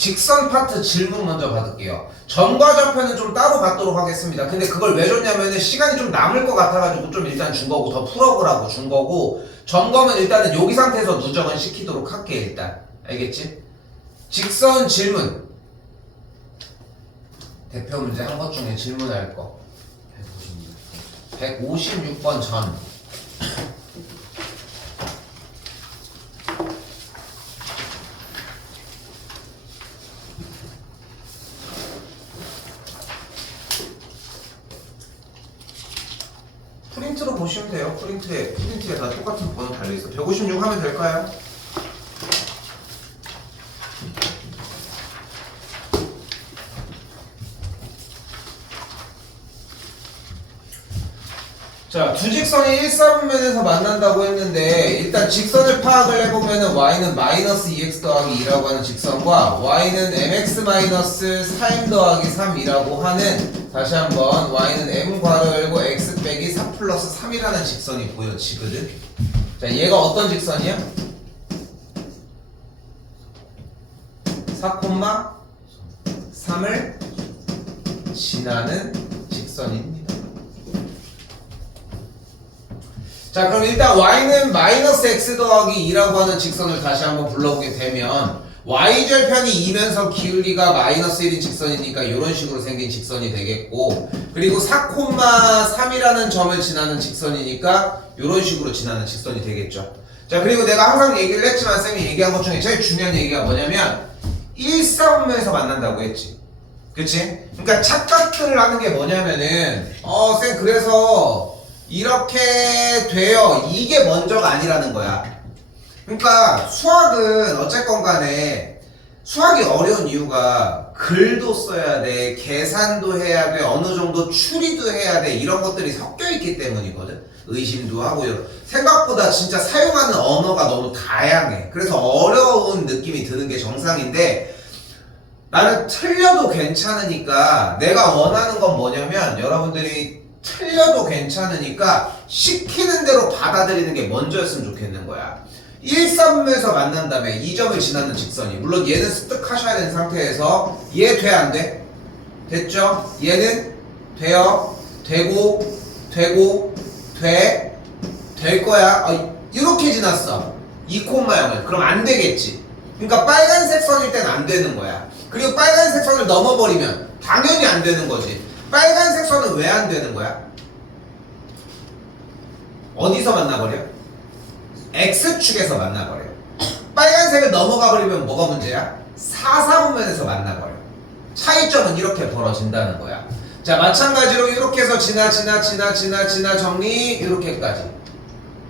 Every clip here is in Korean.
직선 파트 질문 먼저 받을게요. 점과 좌표는 좀 따로 받도록 하겠습니다. 근데 그걸 왜 줬냐면은 시간이 좀 남을 것 같아가지고 좀 일단 준 거고, 더 풀어보라고 준 거고, 점검은 일단은 여기 상태에서 누적은 시키도록 할게. 일단 알겠지? 직선 질문 대표 문제 한 것 중에 질문할 거 156번 전. 프린트로 보시면 돼요. 프린트에 다 똑같은 번호 달려있어. 156 하면 될까요? 자, 두 직선이 1, 4분면에서 만난다고 했는데 일단 직선을 파악을 해보면은 y는 마이너스 2x 더하기 2라고 하는 직선과 y는 mx 마이너스 4m 더하기 3이라고 하는, 다시 한번 y는 m 괄호 열고 x 빼기 4 플러스 3이라는 직선이 보여지거든. 자, 얘가 어떤 직선이야? 4, 3을 지나는 직선입니다. 자, 그럼 일단 y는 마이너스 x 더하기 2라고 하는 직선을 다시 한번 불러보게 되면 y절편이 2면서 기울기가 마이너스 1인 직선이니까 이런 식으로 생긴 직선이 되겠고, 그리고 4, 3이라는 점을 지나는 직선이니까 이런 식으로 지나는 직선이 되겠죠. 자, 그리고 내가 항상 얘기를 했지만 쌤이 얘기한 것 중에 제일 중요한 얘기가 뭐냐면 1, 4분면에서 만난다고 했지. 그치? 그러니까 착각들을 하는 게 뭐냐면은 쌤 그래서 이렇게 돼요, 이게 먼저가 아니라는 거야. 그러니까 수학은 어쨌건 간에 수학이 어려운 이유가 글도 써야 돼, 계산도 해야 돼, 어느 정도 추리도 해야 돼, 이런 것들이 섞여 있기 때문이거든. 의심도 하고 생각보다 진짜 사용하는 언어가 너무 다양해. 그래서 어려운 느낌이 드는 게 정상인데, 나는 틀려도 괜찮으니까 내가 원하는 건 뭐냐면 여러분들이 틀려도 괜찮으니까 시키는 대로 받아들이는 게 먼저였으면 좋겠는 거야. 1, 3에서 만난 다음에 이 점을 지나는 직선이, 물론 얘는 습득하셔야 되는 상태에서 얘 돼 안 돼? 됐죠? 얘는 돼요, 되고 될 거야. 이렇게 지났어 2,0을. 그럼 안 되겠지. 그러니까 빨간색 선일 땐 안 되는 거야. 그리고 빨간색 선을 넘어버리면 당연히 안 되는 거지. 빨간색 선은 왜 안 되는 거야? 어디서 만나버려? X축에서 만나버려. 빨간색을 넘어가 버리면 뭐가 문제야? 4, 4분면에서 만나버려. 차이점은 이렇게 벌어진다는 거야. 자, 마찬가지로 이렇게 해서 지나 정리, 이렇게까지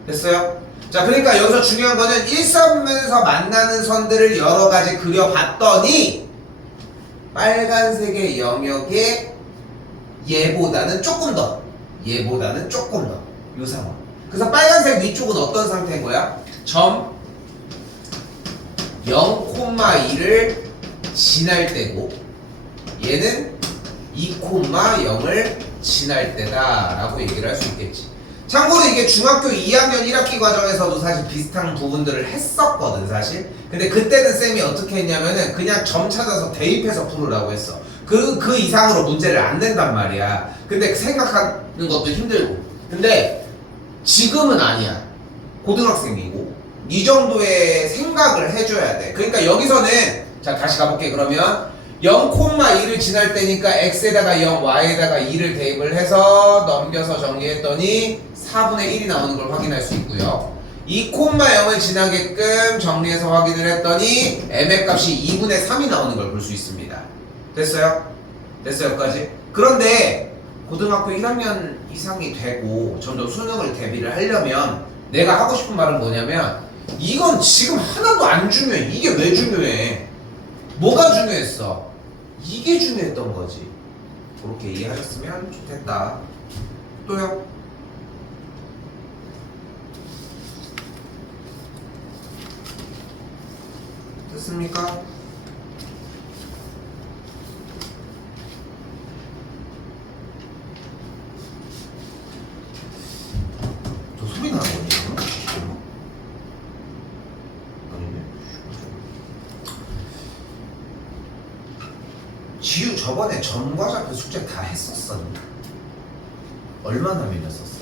됐어요? 자, 그러니까 여기서 중요한 거는 1, 4분면에서 만나는 선들을 여러 가지 그려봤더니 빨간색의 영역에 얘보다는 조금 더 요 상황. 그래서 빨간색 위쪽은 어떤 상태인 거야? 점 0,2를 지날 때고 얘는 2,0을 지날 때다 라고 얘기를 할 수 있겠지. 참고로 이게 중학교 2학년 1학기 과정에서도 사실 비슷한 부분들을 했었거든 사실. 근데 그때는 쌤이 어떻게 했냐면은 그냥 점 찾아서 대입해서 풀으라고 했어. 그 이상으로 문제를 안 낸단 말이야. 근데 생각하는 것도 힘들고. 근데 지금은 아니야. 고등학생이고 이 정도의 생각을 해줘야 돼. 그러니까 여기서는 자 다시 가볼게. 그러면 0,2를 지날 때니까 x에다가 0, y에다가 2를 대입을 해서 넘겨서 정리했더니 4분의 1이 나오는 걸 확인할 수 있고요. 2,0을 지나게끔 정리해서 확인을 했더니 m의 값이 2분의 3이 나오는 걸 볼 수 있습니다. 됐어요? 됐어요까지? 그런데 고등학교 1학년 이상이 되고 점점 수능을 대비를 하려면 내가 하고 싶은 말은 뭐냐면 이건 지금 하나도 안 중요해. 이게 왜 중요해? 뭐가 중요했어? 이게 중요했던 거지. 그렇게 이해하셨으면 좋겠다. 또요? 됐습니까? 저 소리 나는 거지? 아니네. 지우 저번에 전과자표 숙제 다 했었었니? 얼마나 밀렸었어?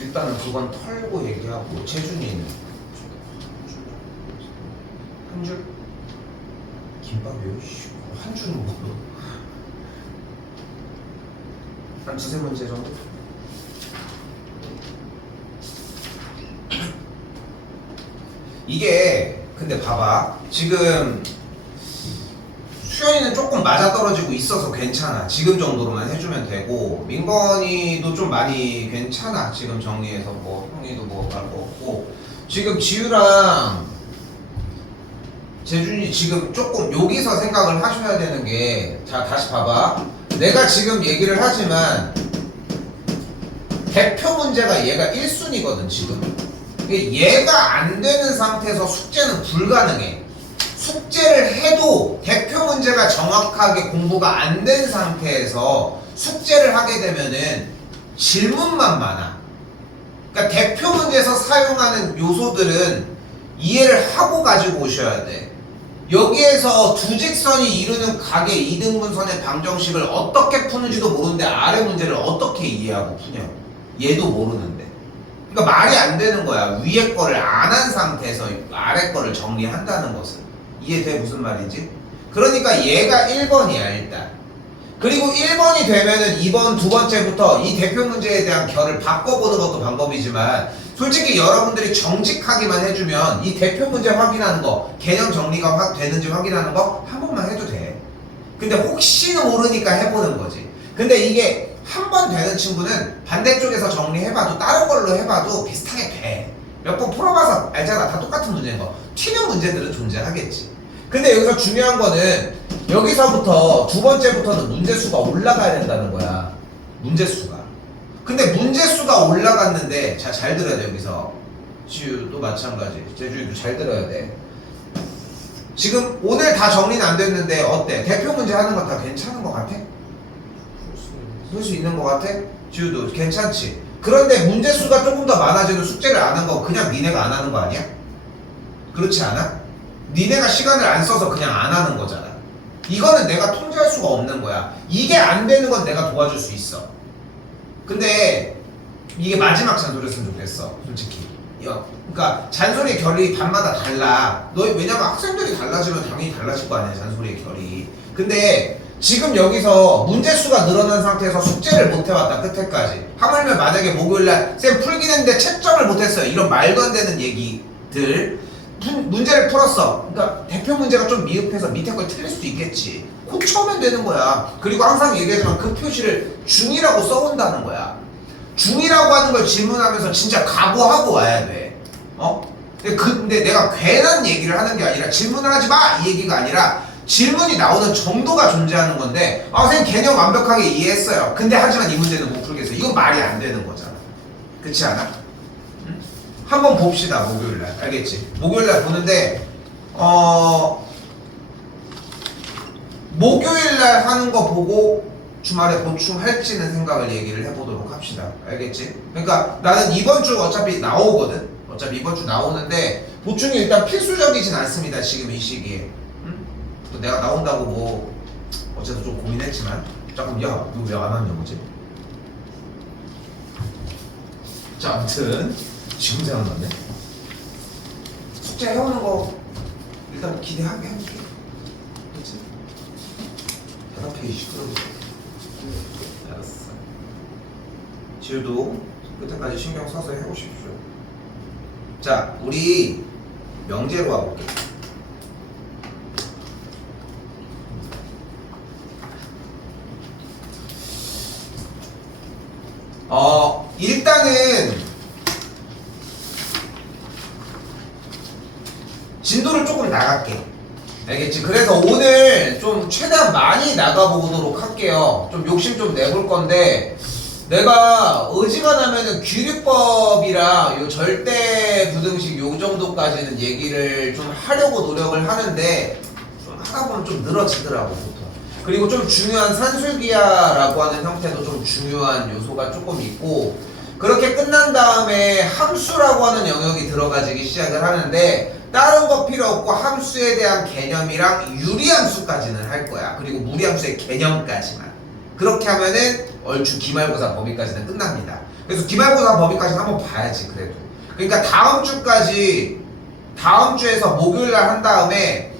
일단은 그건 털고 얘기하고 재준이는 한 줄? 김밥이요? 한 줄은 뭐야? 한 두세 문제 정도? 이게 근데 봐봐 지금 수현이는 조금 맞아떨어지고 있어서 괜찮아. 지금 정도로만 해주면 되고 민건이도 좀 많이 괜찮아. 지금 정리해서 뭐 형이도 뭐 할 거 없고 지금 지우랑 재준이 지금 조금 여기서 생각을 하셔야 되는 게 자 다시 봐봐. 내가 지금 얘기를 하지만 대표 문제가 얘가 1순위거든 지금. 얘가 안 되는 상태에서 숙제는 불가능해. 숙제를 해도 대표 문제가 정확하게 공부가 안 된 상태에서 숙제를 하게 되면은 질문만 많아. 그러니까 대표 문제에서 사용하는 요소들은 이해를 하고 가지고 오셔야 돼. 여기에서 두 직선이 이루는 각의 이등분선의 방정식을 어떻게 푸는지도 모르는데 아래 문제를 어떻게 이해하고 푸냐고. 얘도 모르는데. 그러니까 말이 안 되는 거야. 위에 거를 안 한 상태에서 아래 거를 정리한다는 것은. 이해돼? 무슨 말인지? 그러니까 얘가 1번이야 일단. 그리고 1번이 되면은 2번 두 번째부터 이 대표 문제에 대한 결을 바꿔보는 것도 방법이지만 솔직히 여러분들이 정직하기만 해주면 이 대표 문제 확인하는 거 개념 정리가 되는지 확인하는 거 한 번만 해도 돼. 근데 혹시는 모르니까 해보는 거지. 근데 이게 한 번 되는 친구는 반대쪽에서 정리해봐도 다른 걸로 해봐도 비슷하게 돼. 몇 번 풀어봐서 알잖아. 다 똑같은 문제인 거. 튀는 문제들은 존재하겠지. 근데 여기서 중요한 거는 여기서부터 두 번째부터는 문제수가 올라가야 된다는 거야. 문제수가. 근데 문제수가 올라갔는데 자, 잘 들어야 돼. 여기서 지우도 마찬가지. 재준이도 잘 들어야 돼. 지금 오늘 다 정리는 안 됐는데 어때? 대표 문제 하는 건 다 괜찮은 거 같아? 할 수 있는 거 같아? 지우도 괜찮지? 그런데 문제수가 조금 더 많아지는 숙제를 안 한 거 그냥 니네가 안 하는 거 아니야? 그렇지 않아? 니네가 시간을 안 써서 그냥 안 하는 거잖아. 이거는 내가 통제할 수가 없는 거야. 이게 안 되는 건 내가 도와줄 수 있어. 근데 이게 마지막 잔소리였으면 좋겠어. 솔직히. 그러니까 잔소리의 결이 반마다 달라. 왜냐면 학생들이 달라지면 당연히 달라질 거 아니야. 잔소리의 결이. 근데 지금 여기서 문제수가 늘어난 상태에서 숙제를 못 해왔다. 끝에까지. 하물며 만약에 목요일날 쌤 풀긴 했는데 채점을 못했어요. 이런 말도 안 되는 얘기들. 문제를 풀었어. 그러니까 대표 문제가 좀 미흡해서 밑에 걸 틀릴 수도 있겠지. 고쳐오면 되는 거야. 그리고 항상 얘기하지만 그 표시를 중이라고 써온다는 거야. 중이라고 하는 걸 질문하면서 진짜 각오하고 와야 돼. 근데 내가 괜한 얘기를 하는 게 아니라 질문을 하지 마! 이 얘기가 아니라 질문이 나오는 정도가 존재하는 건데 선생님 개념 완벽하게 이해했어요. 근데 하지만 이 문제는 못 풀겠어요. 이건 말이 안 되는 거잖아. 그렇지 않아? 한번 봅시다. 목요일날. 알겠지? 목요일날 보는데 목요일날 하는 거 보고 주말에 보충할지는 생각을 얘기를 해보도록 합시다. 알겠지? 그러니까 나는 이번 주 어차피 나오거든. 어차피 이번 주 나오는데 보충이 일단 필수적이진 않습니다. 지금 이 시기에. 또 내가 나온다고 뭐 어제도 좀 고민했지만 잠깐 야 이거 왜 안 하냐 뭐지? 자 아무튼 지금 생각났네. 숙제 해오는 거 일단 기대하게 해볼게. 그치? 대답하기 시끄러워. 알았어. 지우도 끝에까지 신경 써서 해보십시오. 자, 우리 명제로 와볼게. 일단은 진도를 조금 나갈게. 알겠지? 그래서 오늘 좀 최대한 많이 나가보도록 할게요. 좀 욕심 좀 내볼 건데 내가 어지간하면은 규律법이랑 요 절대 부등식 요 정도까지는 얘기를 좀 하려고 노력을 하는데 좀 하다 보면 좀 늘어지더라고 보통. 그리고 좀 중요한 산술기하라고 하는 형태도 좀 중요한 요소가 조금 있고, 그렇게 끝난 다음에 함수라고 하는 영역이 들어가지기 시작을 하는데, 다른 거 필요 없고 함수에 대한 개념이랑 유리함수까지는 할 거야. 그리고 무리함수의 개념까지만. 그렇게 하면은 얼추 기말고사 범위까지는 끝납니다. 그래서 기말고사 범위까지는 한번 봐야지 그래도. 그러니까 다음 주에서 목요일날 한 다음에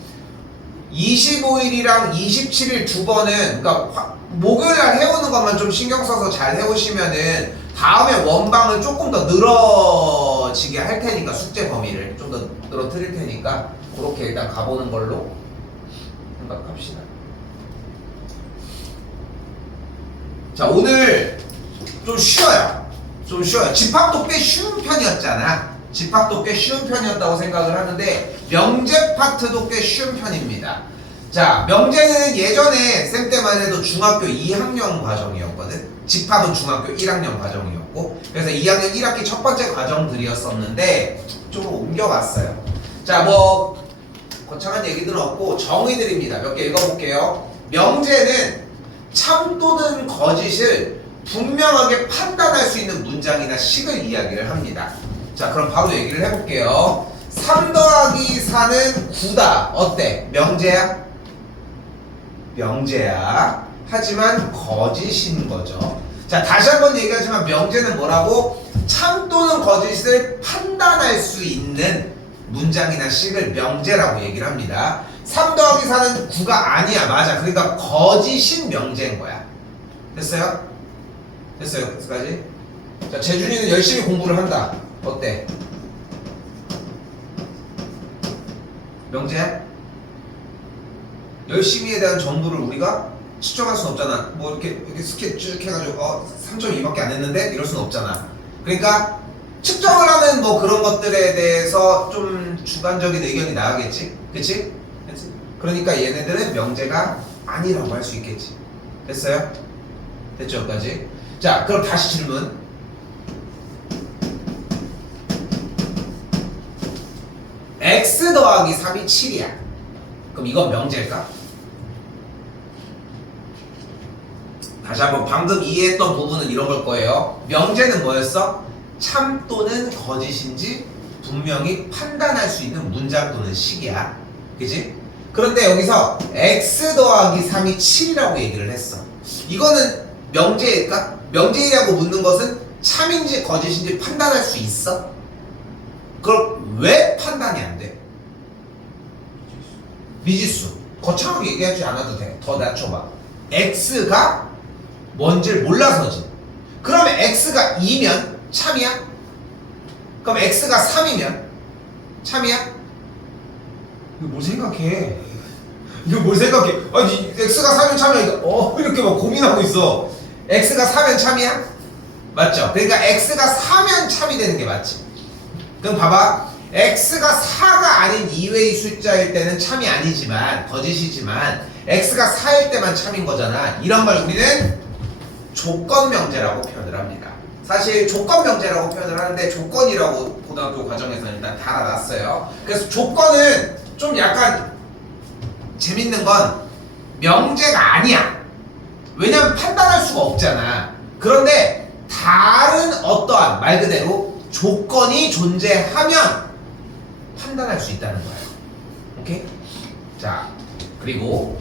25일이랑 27일 두 번은, 그러니까 목요일날 해오는 것만 좀 신경 써서 잘 해오시면은 다음에 원방을 조금 더 늘어지게 할 테니까, 숙제 범위를 좀 더 늘어뜨릴 테니까 그렇게 일단 가보는 걸로 생각합시다. 자, 오늘 좀 쉬워요. 집합도 꽤 쉬운 편이었잖아. 집합도 꽤 쉬운 편이었다고 생각을 하는데, 명제 파트도 꽤 쉬운 편입니다. 자, 명제는 예전에 쌤 때만 해도 중학교 2학년 과정이었거든. 집합은 중학교 1학년 과정이었고, 그래서 2학년 1학기 첫 번째 과정들이었었는데 좀 옮겨갔어요. 자, 뭐 거창한 얘기들은 없고 정의들입니다. 몇 개 읽어볼게요. 명제는 참 또는 거짓을 분명하게 판단할 수 있는 문장이나 식을 이야기를 합니다. 자, 그럼 바로 얘기를 해볼게요. 3 더하기 4는 9다. 어때? 명제야? 명제야. 하지만 거짓인 거죠. 자, 다시 한번 얘기하지만 명제는 뭐라고? 참 또는 거짓을 판단할 수 있는 문장이나 식을 명제라고 얘기를 합니다. 3 더하기 4는 9가 아니야. 맞아. 그러니까 거짓인 명제인 거야. 됐어요? 됐어요? 여기까지? 자, 재준이는 열심히 공부를 한다. 어때? 명제야? 열심히에 대한 정보를 우리가 측정할 순 없잖아. 뭐 이렇게 스케 쭉 해가지고 3.2밖에 안 했는데 이럴 순 없잖아. 그러니까 측정을 하는 뭐 그런 것들에 대해서 좀 주관적인 의견이 나가겠지. 그치? 그러니까 얘네들은 명제가 아니라고 할 수 있겠지. 됐어요? 됐죠? 여기까지? 자, 그럼 다시 질문. x 더하기 3이 7이야. 그럼 이건 명제일까? 다시 한번 방금 이해했던 부분은 이런 걸 거예요. 명제는 뭐였어? 참 또는 거짓인지 분명히 판단할 수 있는 문장 또는 식이야. 그치? 그런데 여기서 x 더하기 3이 7이라고 얘기를 했어. 이거는 명제일까? 명제이라고 묻는 것은 참인지 거짓인지 판단할 수 있어? 그럼 왜 판단이 안 돼? 미지수. 거창하게 얘기하지 않아도 돼. 더 낮춰봐. x가 뭔지를 몰라서지. 그러면 x가 2면 참이야? 그럼 x가 3이면 참이야? 이거 뭘 생각해? 아니, x가 3면 참이야. 이렇게 막 고민하고 있어. x가 4면 참이야? 맞죠? 그러니까 x가 4면 참이 되는 게 맞지. 그럼 봐봐. x가 4가 아닌 이외의 숫자일 때는 참이 아니지만, 거짓이지만 x가 4일 때만 참인 거잖아. 이런 걸 우리는 조건명제라고 표현을 합니다. 사실 조건명제라고 표현을 하는데 조건이라고 고등학교 과정에서는 일단 달아놨어요. 그래서 조건은 좀 약간 재밌는 건 명제가 아니야. 왜냐면 판단할 수가 없잖아. 그런데 다른 어떠한 말 그대로 조건이 존재하면 판단할 수 있다는 거예요. 오케이? 자, 그리고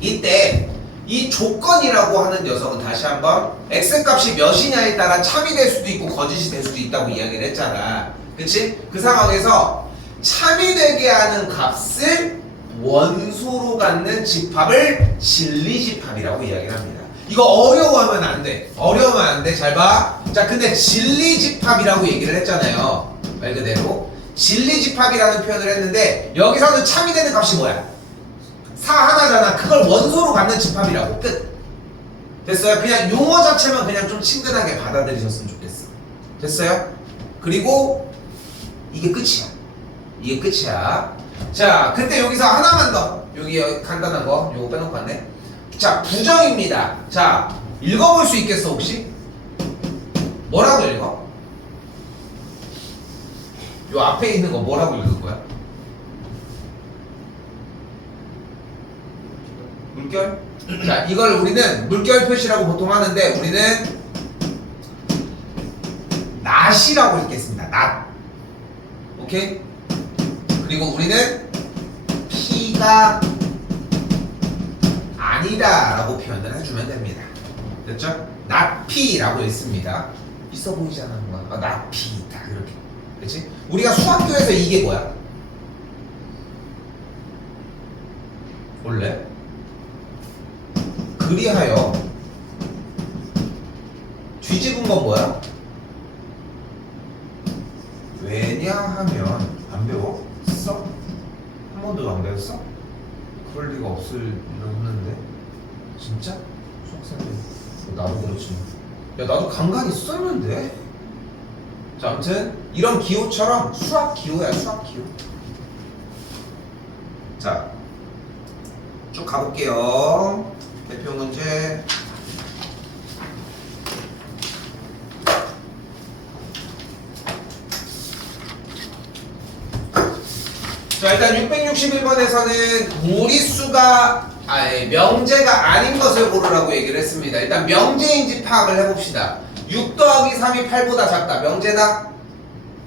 이때 이 조건이라고 하는 녀석은 다시 한번 x값이 몇이냐에 따라 참이 될 수도 있고 거짓이 될 수도 있다고 이야기를 했잖아. 그치? 그 상황에서 참이 되게 하는 값을 원소로 갖는 집합을 진리집합이라고 이야기를 합니다. 이거 어려워하면 안 돼. 어려우면 안 돼. 잘 봐. 자, 근데 진리집합이라고 얘기를 했잖아요. 말 그대로 진리집합이라는 표현을 했는데 여기서는 참이 되는 값이 뭐야? 4 하나잖아. 그걸 원소로 갖는 집합이라고. 끝. 됐어요? 그냥 용어 자체만 그냥 좀 친근하게 받아들이셨으면 좋겠어. 됐어요? 그리고 이게 끝이야. 이게 끝이야. 자, 근데 여기서 하나만 더. 여기 간단한 거 요거 빼놓고 왔네. 자, 부정입니다. 자, 읽어볼 수 있겠어 혹시? 뭐라고 읽어? 요 앞에 있는 거 뭐라고 읽을 거야? 물결? 자, 이걸 우리는 물결 표시라고 보통 하는데 우리는 낫이라고 읽겠습니다. 낫. 오케이? 그리고 우리는 P가 아니다 라고 표현을 해주면 됩니다. 됐죠? not P라고 했습니다. 있어 보이잖아 뭔가. not P 딱 이렇게. 그렇지? 우리가 수학교에서 이게 뭐야? 원래 그리하여 뒤집은 건 뭐야? 왜냐하면 안 배웠어? 한 번도 안 배웠어? 그럴 리가 없는데 진짜? 수학생들 나도 그렇지 야 나도 간간히 썼는데 자 아무튼 이런 기호처럼 수학 기호야 수학 기호 자 쭉 가볼게요 대표 문제 자 일단 661번에서는 무리수가 명제가 아닌 것을 고르라고 얘기를 했습니다. 일단 명제인지 파악을 해봅시다. 6 더하기 3이 8보다 작다. 명제다?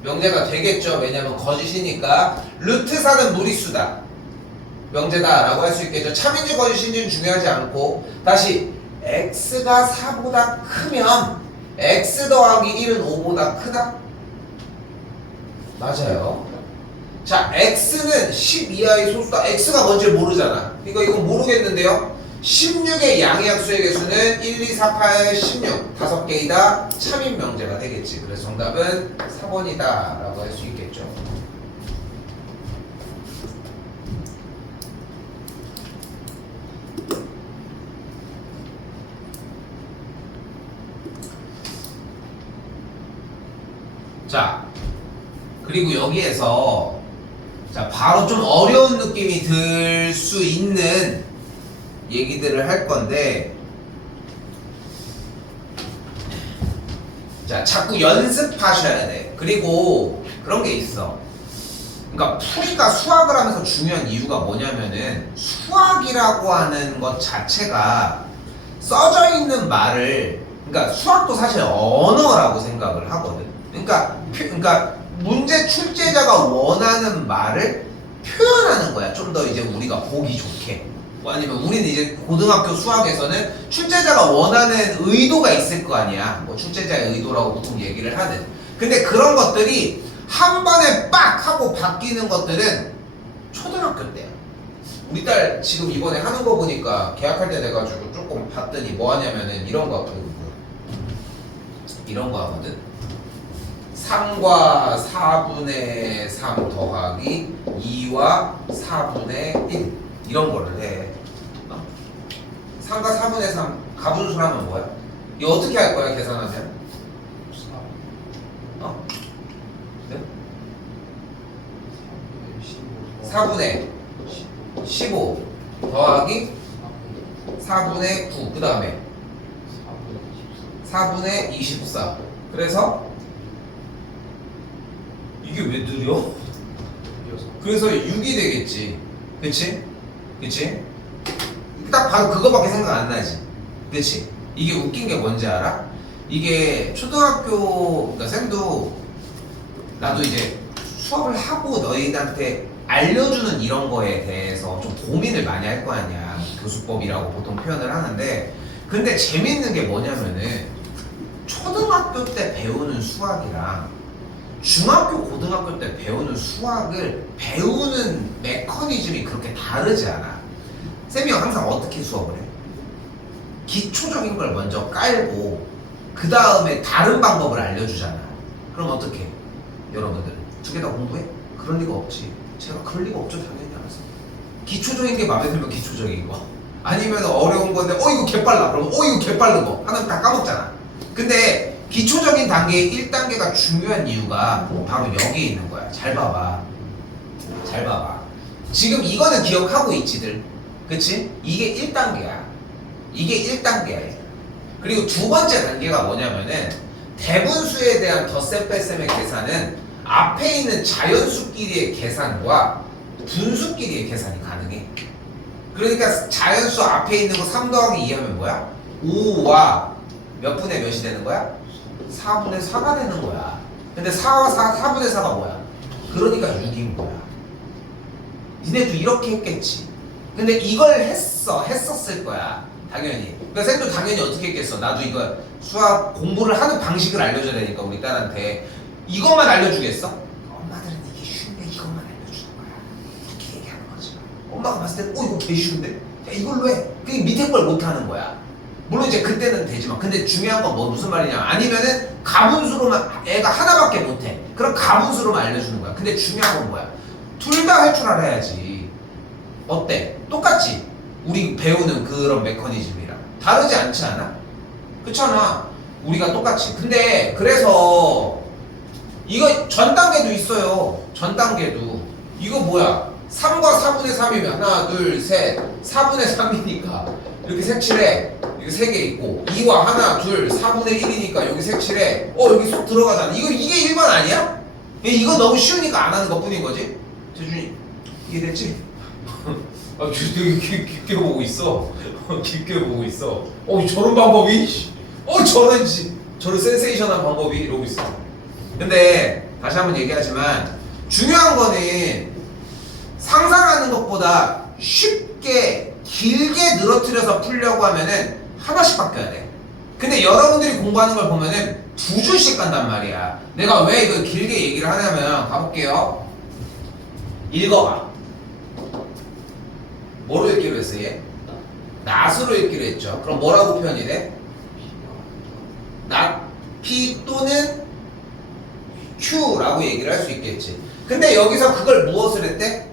명제가 되겠죠. 왜냐면 거짓이니까. 루트 4는 무리수다. 명제다 라고 할 수 있겠죠. 참인지 거짓인지는 중요하지 않고 다시 x가 4보다 크면 x 더하기 1은 5보다 크다? 맞아요. 자, x는 10 이하의 소수다. x가 뭔지 모르잖아. 그러니까 이건 모르겠는데요. 16의 양의약수의 개수는 1, 2, 4, 8, 16 5개이다. 참인 명제가 되겠지. 그래서 정답은 4번이다 라고 할 수 있겠죠. 자, 그리고 여기에서 자, 바로 좀 어려운 느낌이 들 수 있는 얘기들을 할 건데 자, 자꾸 연습하셔야 돼. 그리고 그런 게 있어. 그러니까 풀이가 수학을 하면서 중요한 이유가 뭐냐면은 수학이라고 하는 것 자체가 써져 있는 말을 그러니까 수학도 사실 언어라고 생각을 하거든. 그러니까 문제 출제자가 원하는 말을 표현하는 거야. 좀 더 이제 우리가 보기 좋게. 아니면 우리는 이제 고등학교 수학에서는 출제자가 원하는 의도가 있을 거 아니야. 뭐 출제자의 의도라고 보통 얘기를 하는. 근데 그런 것들이 한 번에 빡 하고 바뀌는 것들은 초등학교 때야. 우리 딸 지금 이번에 하는 거 보니까 계약할 때 돼가지고 조금 봤더니 뭐 하냐면은 이런 거 하거든. 3과 4분의 3 더하기 2와 4분의 1 이런 거를 해. 3과 4분의 3 가분수를 하면 뭐야? 이거 어떻게 할 거야 계산하면? 4분의 15 더하기 4분의 9 그 다음에 4분의 24 그래서 이게 왜 느려? 그래서 6이 되겠지. 그치? 딱 봐도 그거밖에 생각 안 나지. 그치? 이게 웃긴 게 뭔지 알아? 이게 초등학교, 그러니까 쌤도 나도 이제 수업을 하고 너희들한테 알려주는 이런 거에 대해서 좀 고민을 많이 할 거 아니야. 교수법이라고 보통 표현을 하는데 근데 재밌는 게 뭐냐면은 초등학교 때 배우는 수학이랑 중학교, 고등학교 때 배우는 수학을 배우는 메커니즘이 그렇게 다르지 않아. 쌤이 항상 어떻게 수업을 해? 기초적인 걸 먼저 깔고 그 다음에 다른 방법을 알려주잖아. 그럼 어떻게 해? 여러분들 두 개 다 공부해? 그럴 리가 없지. 제가 그럴 리가 없죠. 당연히 알아서. 기초적인 게 마음에 들면 기초적인 거 아니면 어려운 건데 이거 개빨라 그러면 이거 개빠른 거 하나는 다 까먹잖아. 근데 기초적인 단계의 1단계가 중요한 이유가 바로 여기에 있는 거야. 잘 봐봐. 지금 이거는 기억하고 있지들. 그치? 이게 1단계야. 그리고 두 번째 단계가 뭐냐면은 대분수에 대한 덧셈 뺄셈의 계산은 앞에 있는 자연수끼리의 계산과 분수끼리의 계산이 가능해. 그러니까 자연수 앞에 있는 거 3 더하기 2 하면 뭐야? 5와 몇 분의 몇이 되는 거야? 4분의 4가 되는 거야. 근데 4와 4분의 4가 뭐야? 그러니까 6인 거야. 니네도 이렇게 했겠지. 근데 이걸 했었을 거야. 당연히. 그러니까 쌤도 당연히 어떻게 했겠어. 나도 이거 수학 공부를 하는 방식을 알려줘야 되니까 우리 딸한테. 이것만 알려주겠어? 엄마들은 이게 쉬운데 이것만 알려주는 거야. 이렇게 얘기하는 거지. 엄마가 봤을 때 이거 개 쉬운데? 야, 이걸로 해. 그 밑에 걸 못하는 거야. 물론 이제 그때는 되지만. 근데 중요한 건 무슨 말이냐. 아니면은 가분수로만 애가 하나밖에 못해. 그럼 가분수로만 알려주는 거야. 근데 중요한 건 뭐야? 둘 다 할 줄 알아야지. 어때? 똑같지? 우리 배우는 그런 메커니즘이랑 다르지 않지 않아? 그렇잖아. 우리가 똑같이. 근데 그래서 이거 전 단계도 있어요. 전 단계도. 이거 뭐야? 3과 4분의 3이면 하나, 둘, 셋. 4분의 3이니까 이렇게 색칠해. 여기 3개 있고 2와 하나, 둘, 4분의 1이니까 여기 색칠해. 여기 쏙 들어가잖아. 이게 1번 아니야? 이거 너무 쉬우니까 안 하는 것 뿐인 거지. 재준이 이해됐지? 되게 깊게 보고 있어. 깊게 보고 있어. 저런 방법이? 저런 센세이션한 방법이 이러고 있어. 근데 다시 한번 얘기하지만 중요한 거는 상상하는 것보다 쉽게 길게 늘어뜨려서 풀려고 하면은 하나씩 바뀌어야 돼. 근데 여러분들이 공부하는 걸 보면은 두 줄씩 간단 말이야. 내가 왜 이거 길게 얘기를 하냐면 가볼게요. 읽어봐. 뭐로 읽기로 했어 얘? 낫으로 읽기로 했죠. 그럼 뭐라고 표현이 돼? 낫, P 또는 Q라고 얘기를 할 수 있겠지. 근데 여기서 그걸 무엇을 했대?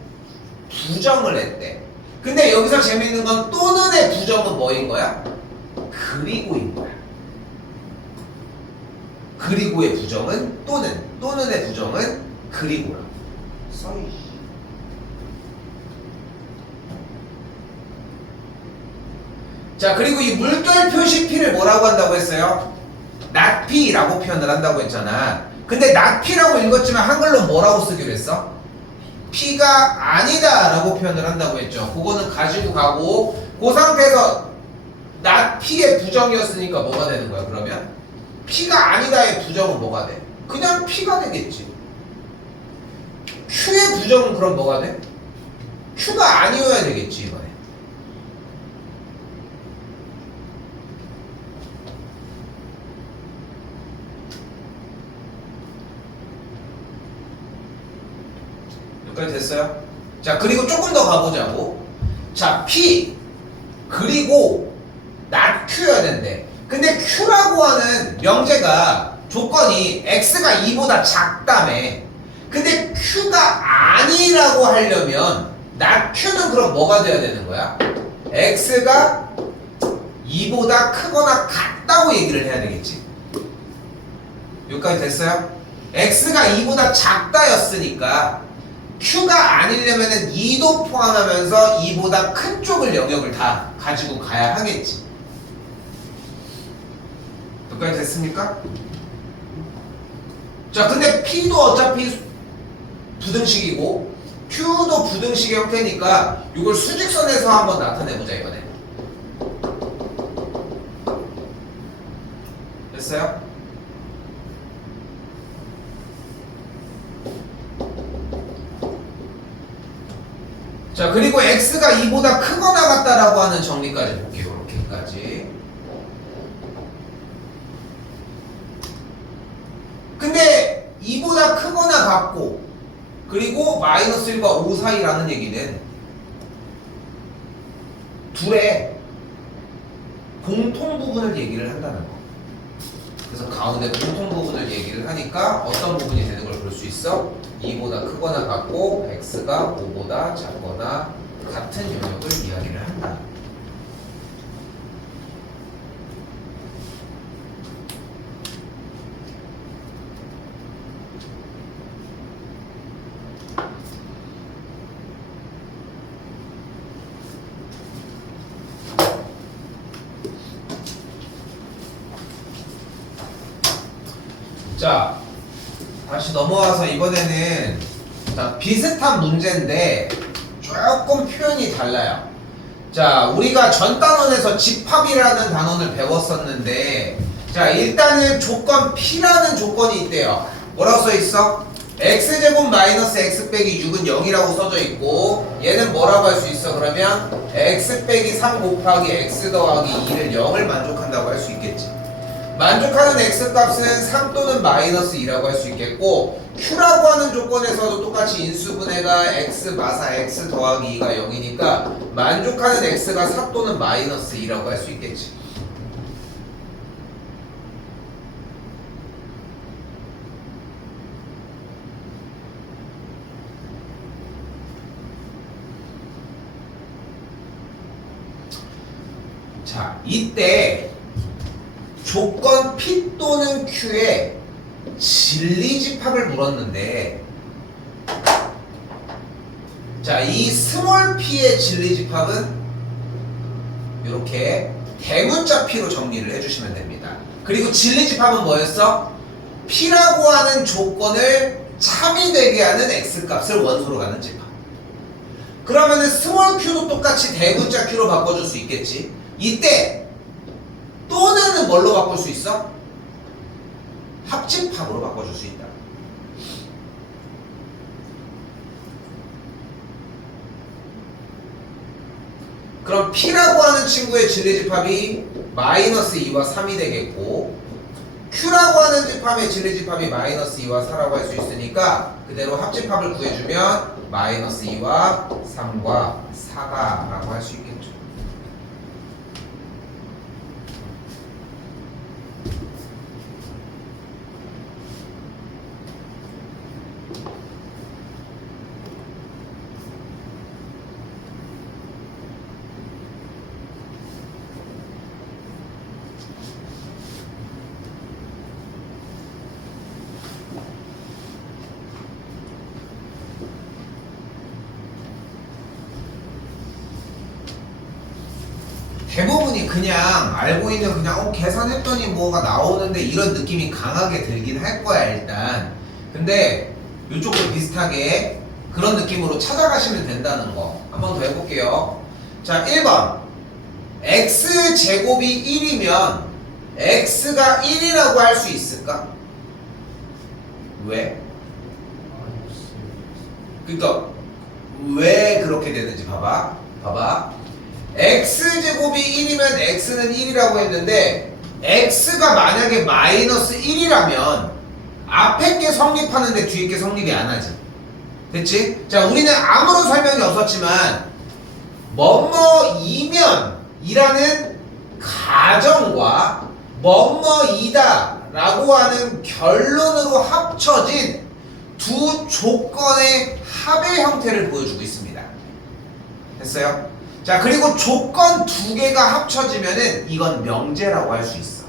부정을 했대. 근데 여기서 재밌는 건 또는의 부정은 뭐인 거야? 그리고인 거야. 그리고의 부정은 또는의 부정은 그리고라고 써있어. 자, 그리고 이 물결 표시 P를 뭐라고 한다고 했어요? not P라고 표현을 한다고 했잖아. 근데 not P라고 읽었지만 한글로 뭐라고 쓰기로 했어? P가 아니다 라고 표현을 한다고 했죠. 그거는 가지고 가고 그 상태에서 not P의 부정이었으니까 뭐가 되는 거야 그러면? P가 아니다의 부정은 뭐가 돼? 그냥 P가 되겠지. Q의 부정은 그럼 뭐가 돼? Q가 아니어야 되겠지 이번에. 여기까지 됐어요? 자, 그리고 조금 더 가보자고. 자, P 그리고 not Q여야 된대. 근데 Q라고 하는 명제가 조건이 X가 2보다 작다며. 근데 Q가 아니라고 하려면 not Q는 그럼 뭐가 돼야 되는 거야? X가 2보다 크거나 같다고 얘기를 해야 되겠지. 여기까지 됐어요? X가 2보다 작다였으니까 Q가 아니려면은 2도 포함하면서 2보다 큰 쪽을 영역을 다 가지고 가야 하겠지. 여기까지 됐습니까? 자, 근데 P도 어차피 부등식이고 Q도 부등식의 형태니까 이걸 수직선에서 한번 나타내보자 이번에. 됐어요? 자, 그리고 X가 2보다 크거나 같다라고 하는 정리까지 볼게요. 이렇게까지. 근데 2보다 크거나 같고 그리고 마이너스 1과 5 사이라는 얘기는 둘의 공통 부분을 얘기를 한다는 거. 그래서 가운데 공통 부분을 얘기를 하니까 어떤 부분이 되는 걸 볼 수 있어? 2보다 크거나 같고 X가 5보다 작거나 같은 영역을 이야기를 한다. 자, 다시 넘어와서 이번에는 자, 비슷한 문제인데 조금 표현이 달라요. 자, 우리가 전 단원에서 집합이라는 단원을 배웠었는데, 자, 일단은 조건 P라는 조건이 있대요. 뭐라고 써 있어? x제곱 마이너스 x 빼기 6은 0이라고 써져 있고, 얘는 뭐라고 할 수 있어? 그러면 x 빼기 3 곱하기 x 더하기 2를 0을 만족한다고 할 수 있겠지. 만족하는 x 값은 3 또는 마이너스 2라고 할 수 있겠고, q라고 하는 조건에서도 똑같이 인수분해가 x 마사 x 더하기 2가 0이니까 만족하는 x가 4 또는 마이너스 2라고 할 수 있겠지. 자, 이때 조건 P 또는 Q에 진리집합을 물었는데, 자, 이 스몰 p의 진리집합은 이렇게 대문자 P로 정리를 해주시면 됩니다. 그리고 진리집합은 뭐였어? P라고 하는 조건을 참이되게 하는 X값을 원소로 가는 집합. 그러면은 스몰 q도 똑같이 대문자 Q로 바꿔줄 수 있겠지. 이때 또는은 뭘로 바꿀 수 있어? 합집합으로 바꿔줄 수 있다. 그럼 P라고 하는 친구의 진리집합이 마이너스 2와 3이 되겠고, Q라고 하는 집합의 진리집합이 마이너스 2와 4라고 할 수 있으니까 그대로 합집합을 구해주면 마이너스 2와 3과 4가 라고 할 수 있겠죠. 대부분이 그냥 알고 있는 그냥 계산했더니 뭐가 나오는데 이런 느낌이 강하게 들긴 할 거야 일단. 근데 이쪽도 비슷하게 그런 느낌으로 찾아가시면 된다는 거 한 번 더 해볼게요. 자, 1번 x제곱이 1이면 x가 1이라고 할 수 있을까? 왜? 그러니까 왜 그렇게 되는지 봐봐. x제곱이 1이면 x는 1이라고 했는데, x가 만약에 마이너스 1이라면 앞에 게 성립하는데 뒤에 게 성립이 안 하지. 됐지? 자, 우리는 아무런 설명이 없었지만 뭐뭐이면 이라는 가정과 뭐뭐이다 라고 하는 결론으로 합쳐진 두 조건의 합의 형태를 보여주고 있습니다. 됐어요? 자, 그리고 조건 두 개가 합쳐지면은 이건 명제라고 할 수 있어.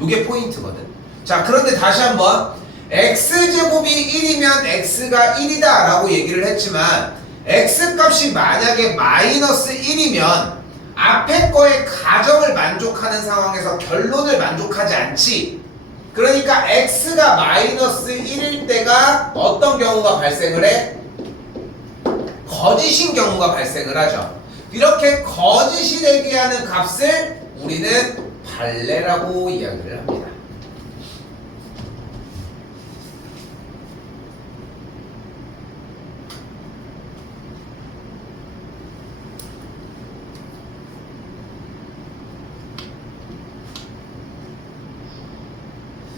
요게 포인트거든. 자, 그런데 다시 한번 x제곱이 1이면 x가 1이다 라고 얘기를 했지만, x값이 만약에 마이너스 1이면 앞에 거의 가정을 만족하는 상황에서 결론을 만족하지 않지. 그러니까 x가 마이너스 1일 때가 어떤 경우가 발생을 해? 거짓인 경우가 발생을 하죠. 이렇게 거짓이 되게 하는 값을 우리는 발레라고 이야기를 합니다.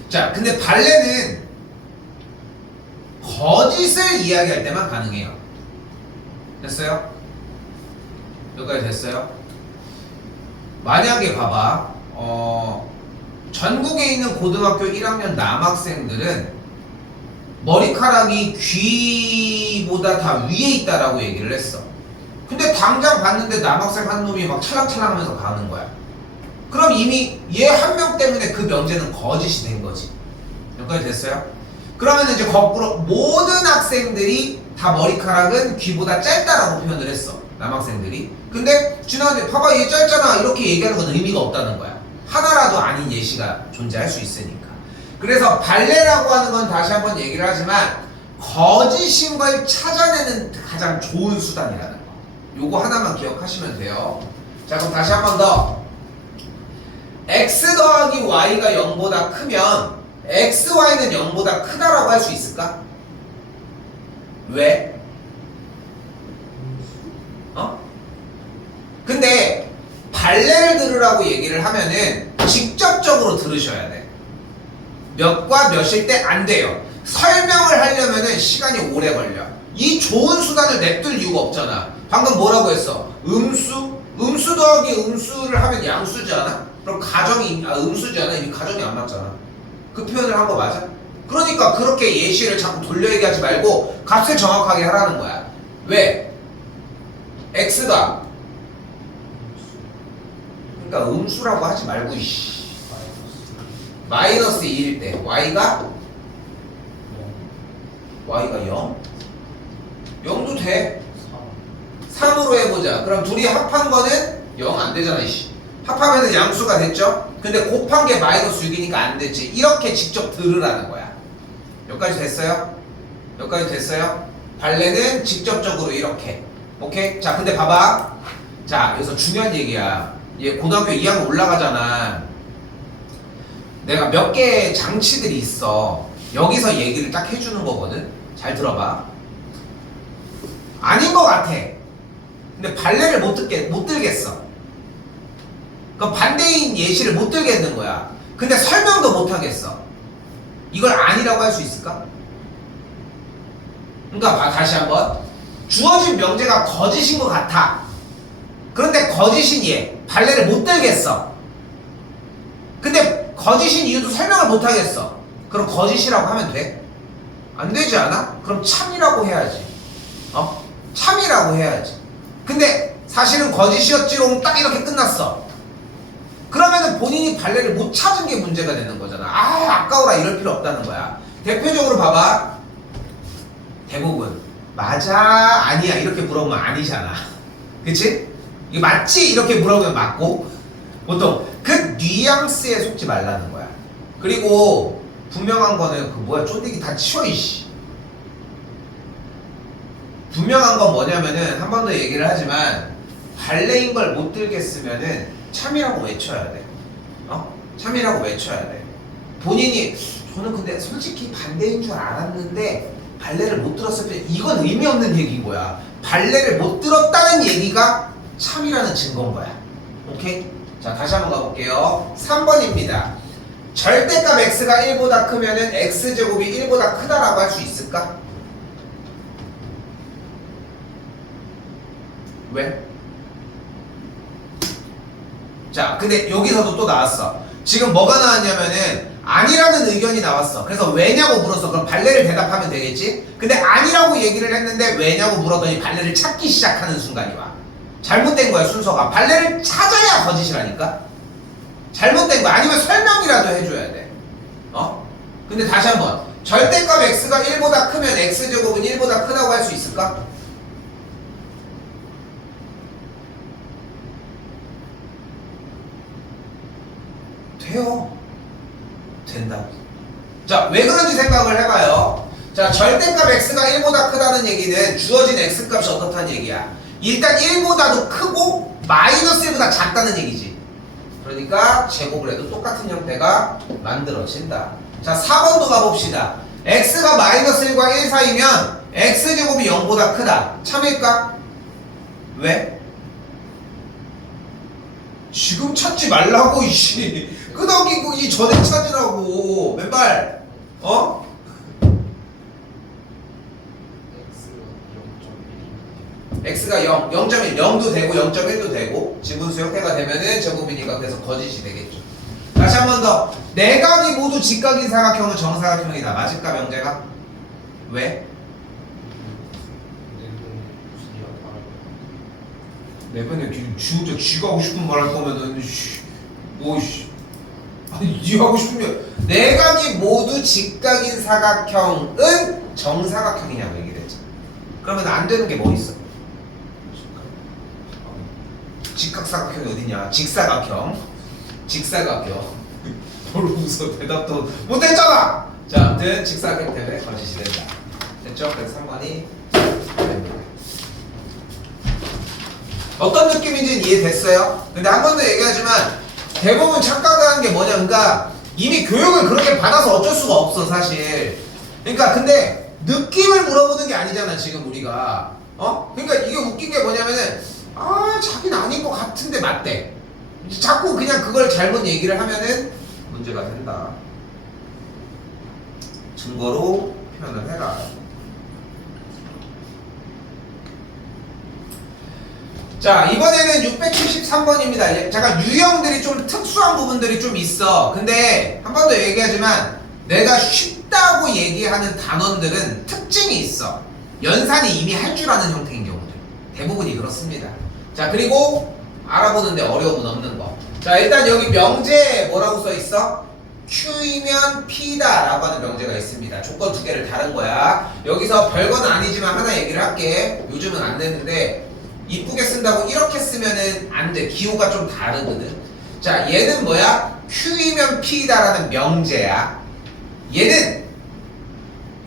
자, 근데 발레는 거짓을 이야기할 때만 가능해요. 됐어요? 여기까지 됐어요? 만약에 봐봐, 전국에 있는 고등학교 1학년 남학생들은 머리카락이 귀보다 다 위에 있다라고 얘기를 했어. 근데 당장 봤는데 남학생 한 놈이 막 찰랑찰랑하면서 가는 거야. 그럼 이미 얘 한 명 때문에 그 명제는 거짓이 된 거지. 여기까지 됐어요? 그러면 이제 거꾸로 모든 학생들이 다 머리카락은 귀보다 짧다라고 표현을 했어. 남학생들이. 근데 지나가는데 봐봐 얘 짧잖아 이렇게 얘기하는 건 의미가 없다는 거야. 하나라도 아닌 예시가 존재할 수 있으니까. 그래서 발레라고 하는 건 다시 한번 얘기를 하지만 거짓인 걸 찾아내는 가장 좋은 수단이라는 거. 요거 하나만 기억하시면 돼요. 자, 그럼 다시 한 번 더. x 더하기 y가 0보다 크면 xy는 0보다 크다라고 할 수 있을까? 왜? 근데 발레를 들으라고 얘기를 하면은 직접적으로 들으셔야 돼. 몇과 몇일 때 안 돼요. 설명을 하려면은 시간이 오래 걸려. 이 좋은 수단을 냅둘 이유가 없잖아. 방금 뭐라고 했어? 음수 더하기 음수를 하면 양수지 않아? 그럼 음수지 않아? 이미 가정이 안 맞잖아. 그 표현을 한 거 맞아? 그러니까 그렇게 예시를 자꾸 돌려 얘기하지 말고 값을 정확하게 하라는 거야. 왜? x가 그러니까 음수라고 하지 말고 마이너스 2일 때 y가 0? 0도 돼. 3으로 해보자. 그럼 둘이 합한 거는 0 안 되잖아. 합하면은 양수가 됐죠? 근데 곱한 게 마이너스 6이니까 안 됐지. 이렇게 직접 들으라는 거야. 여기까지 됐어요? 여기까지 됐어요? 발레는 직접적으로 이렇게. 오케이? 자, 근데 봐봐. 자, 여기서 중요한 얘기야. 얘 고등학교 2학년 올라가잖아. 내가 몇 개의 장치들이 있어. 여기서 얘기를 딱 해주는 거거든. 잘 들어봐. 아닌 것 같아. 근데 발레를 못 들겠어. 그럼 반대인 예시를 못 들겠는 거야. 근데 설명도 못 하겠어. 이걸 아니라고 할 수 있을까? 그러니까 다시 한번. 주어진 명제가 거짓인 것 같아. 그런데 거짓인 얘 발레를 못 들겠어. 근데 거짓인 이유도 설명을 못 하겠어. 그럼 거짓이라고 하면 돼? 안 되지 않아? 그럼 참이라고 해야지. 참이라고 해야지. 근데 사실은 거짓이었지롱 딱 이렇게 끝났어. 그러면은 본인이 발레를 못 찾은 게 문제가 되는 거잖아. 아까워라 이럴 필요 없다는 거야. 대표적으로 봐봐. 대부분 맞아 아니야 이렇게 물어보면 아니잖아. 그치? 이게 맞지? 이렇게 물어보면 맞고, 보통 그 뉘앙스에 속지 말라는 거야. 그리고 분명한 거는 쫀디기 다 치워 이씨. 분명한 건 뭐냐면은 한 번 더 얘기를 하지만 발레인 걸 못 들겠으면은 참이라고 외쳐야 돼. 참이라고 외쳐야 돼. 본인이 저는 근데 솔직히 반대인 줄 알았는데 발레를 못 들었을 때 이건 의미 없는 얘기인 거야. 발레를 못 들었다는 얘기가 참이라는 증거인 거야. 오케이? 자, 다시 한번 가볼게요. 3번입니다. 절대값 x가 1보다 크면은 x제곱이 1보다 크다라고 할 수 있을까? 왜? 자, 근데 여기서도 또 나왔어. 지금 뭐가 나왔냐면은 아니라는 의견이 나왔어. 그래서 왜냐고 물었어. 그럼 발레를 대답하면 되겠지? 근데 아니라고 얘기를 했는데 왜냐고 물었더니 발레를 찾기 시작하는 순간이 와. 잘못된 거야, 순서가. 발레를 찾아야 거짓이라니까? 잘못된 거야. 아니면 설명이라도 해줘야 돼. 근데 다시 한번. 절대값 x가 1보다 크면 x제곱은 1보다 크다고 할 수 있을까? 돼요. 된다. 자, 왜 그런지 생각을 해봐요. 자, 절대값 x가 1보다 크다는 얘기는 주어진 x값이 어떻다는 얘기야. 일단 1보다도 크고 마이너스 1보다 작다는 얘기지. 그러니까 제곱을 해도 똑같은 형태가 만들어진다. 자, 4번도 가봅시다. x가 마이너스 1과 1 사이면 x제곱이 0보다 크다. 참일까? 왜? 지금 찾지 말라고 이씨. 끄덕이고 이 전에 찾으라고. 맨발 x가 0, 0.1, 0도 되고 0.1도 되고 지분수 형태가 되면은 제곱이니까 그래서 거짓이 되겠죠. 다시 한 번 더. 내각이 모두 직각인 사각형은 정사각형이다. 맞을까 명제가? 왜? 내변에 진짜 쥐가 하고 싶은 말 할 거면은 아니 니 하고 싶으면 내각이 모두 직각인 사각형은 정사각형이냐고 얘기를 했잖아. 그러면 안 되는 게 뭐 있어? 직각사각형이 어디냐? 직사각형. 뭘 웃어? 대답도 못했잖아. 자, 아무튼 직사각형 때문에 거짓이 된다. 됐죠? 그래서 3번이 됩니다. 어떤 느낌인지는 이해됐어요? 근데 한 번 더 얘기하지만 대부분 착각하는 게 뭐냐, 그러니까 이미 교육을 그렇게 받아서 어쩔 수가 없어 사실. 그러니까 근데 느낌을 물어보는 게 아니잖아 지금 우리가. 그러니까 이게 웃긴 게 뭐냐면은 자기는 아닌 것 같은데 맞대. 자꾸 그냥 그걸 잘못 얘기를 하면은 문제가 된다. 증거로 표현을 해라. 자, 이번에는 673번입니다. 잠깐 유형들이 좀 특수한 부분들이 좀 있어. 근데 한 번 더 얘기하지만 내가 쉽다고 얘기하는 단원들은 특징이 있어. 연산이 이미 할 줄 아는 형태인 경우들. 대부분이 그렇습니다. 자, 그리고 알아보는데 어려움은 없는 거. 자, 일단 여기 명제에 뭐라고 써 있어? Q이면 P다 라고 하는 명제가 있습니다. 조건 두 개를 다른 거야. 여기서 별건 아니지만 하나 얘기를 할게. 요즘은 안 되는데 이쁘게 쓴다고 이렇게 쓰면은 안 돼. 기호가 좀 다르거든. 자, 얘는 뭐야? Q이면 P다라는 명제야. 얘는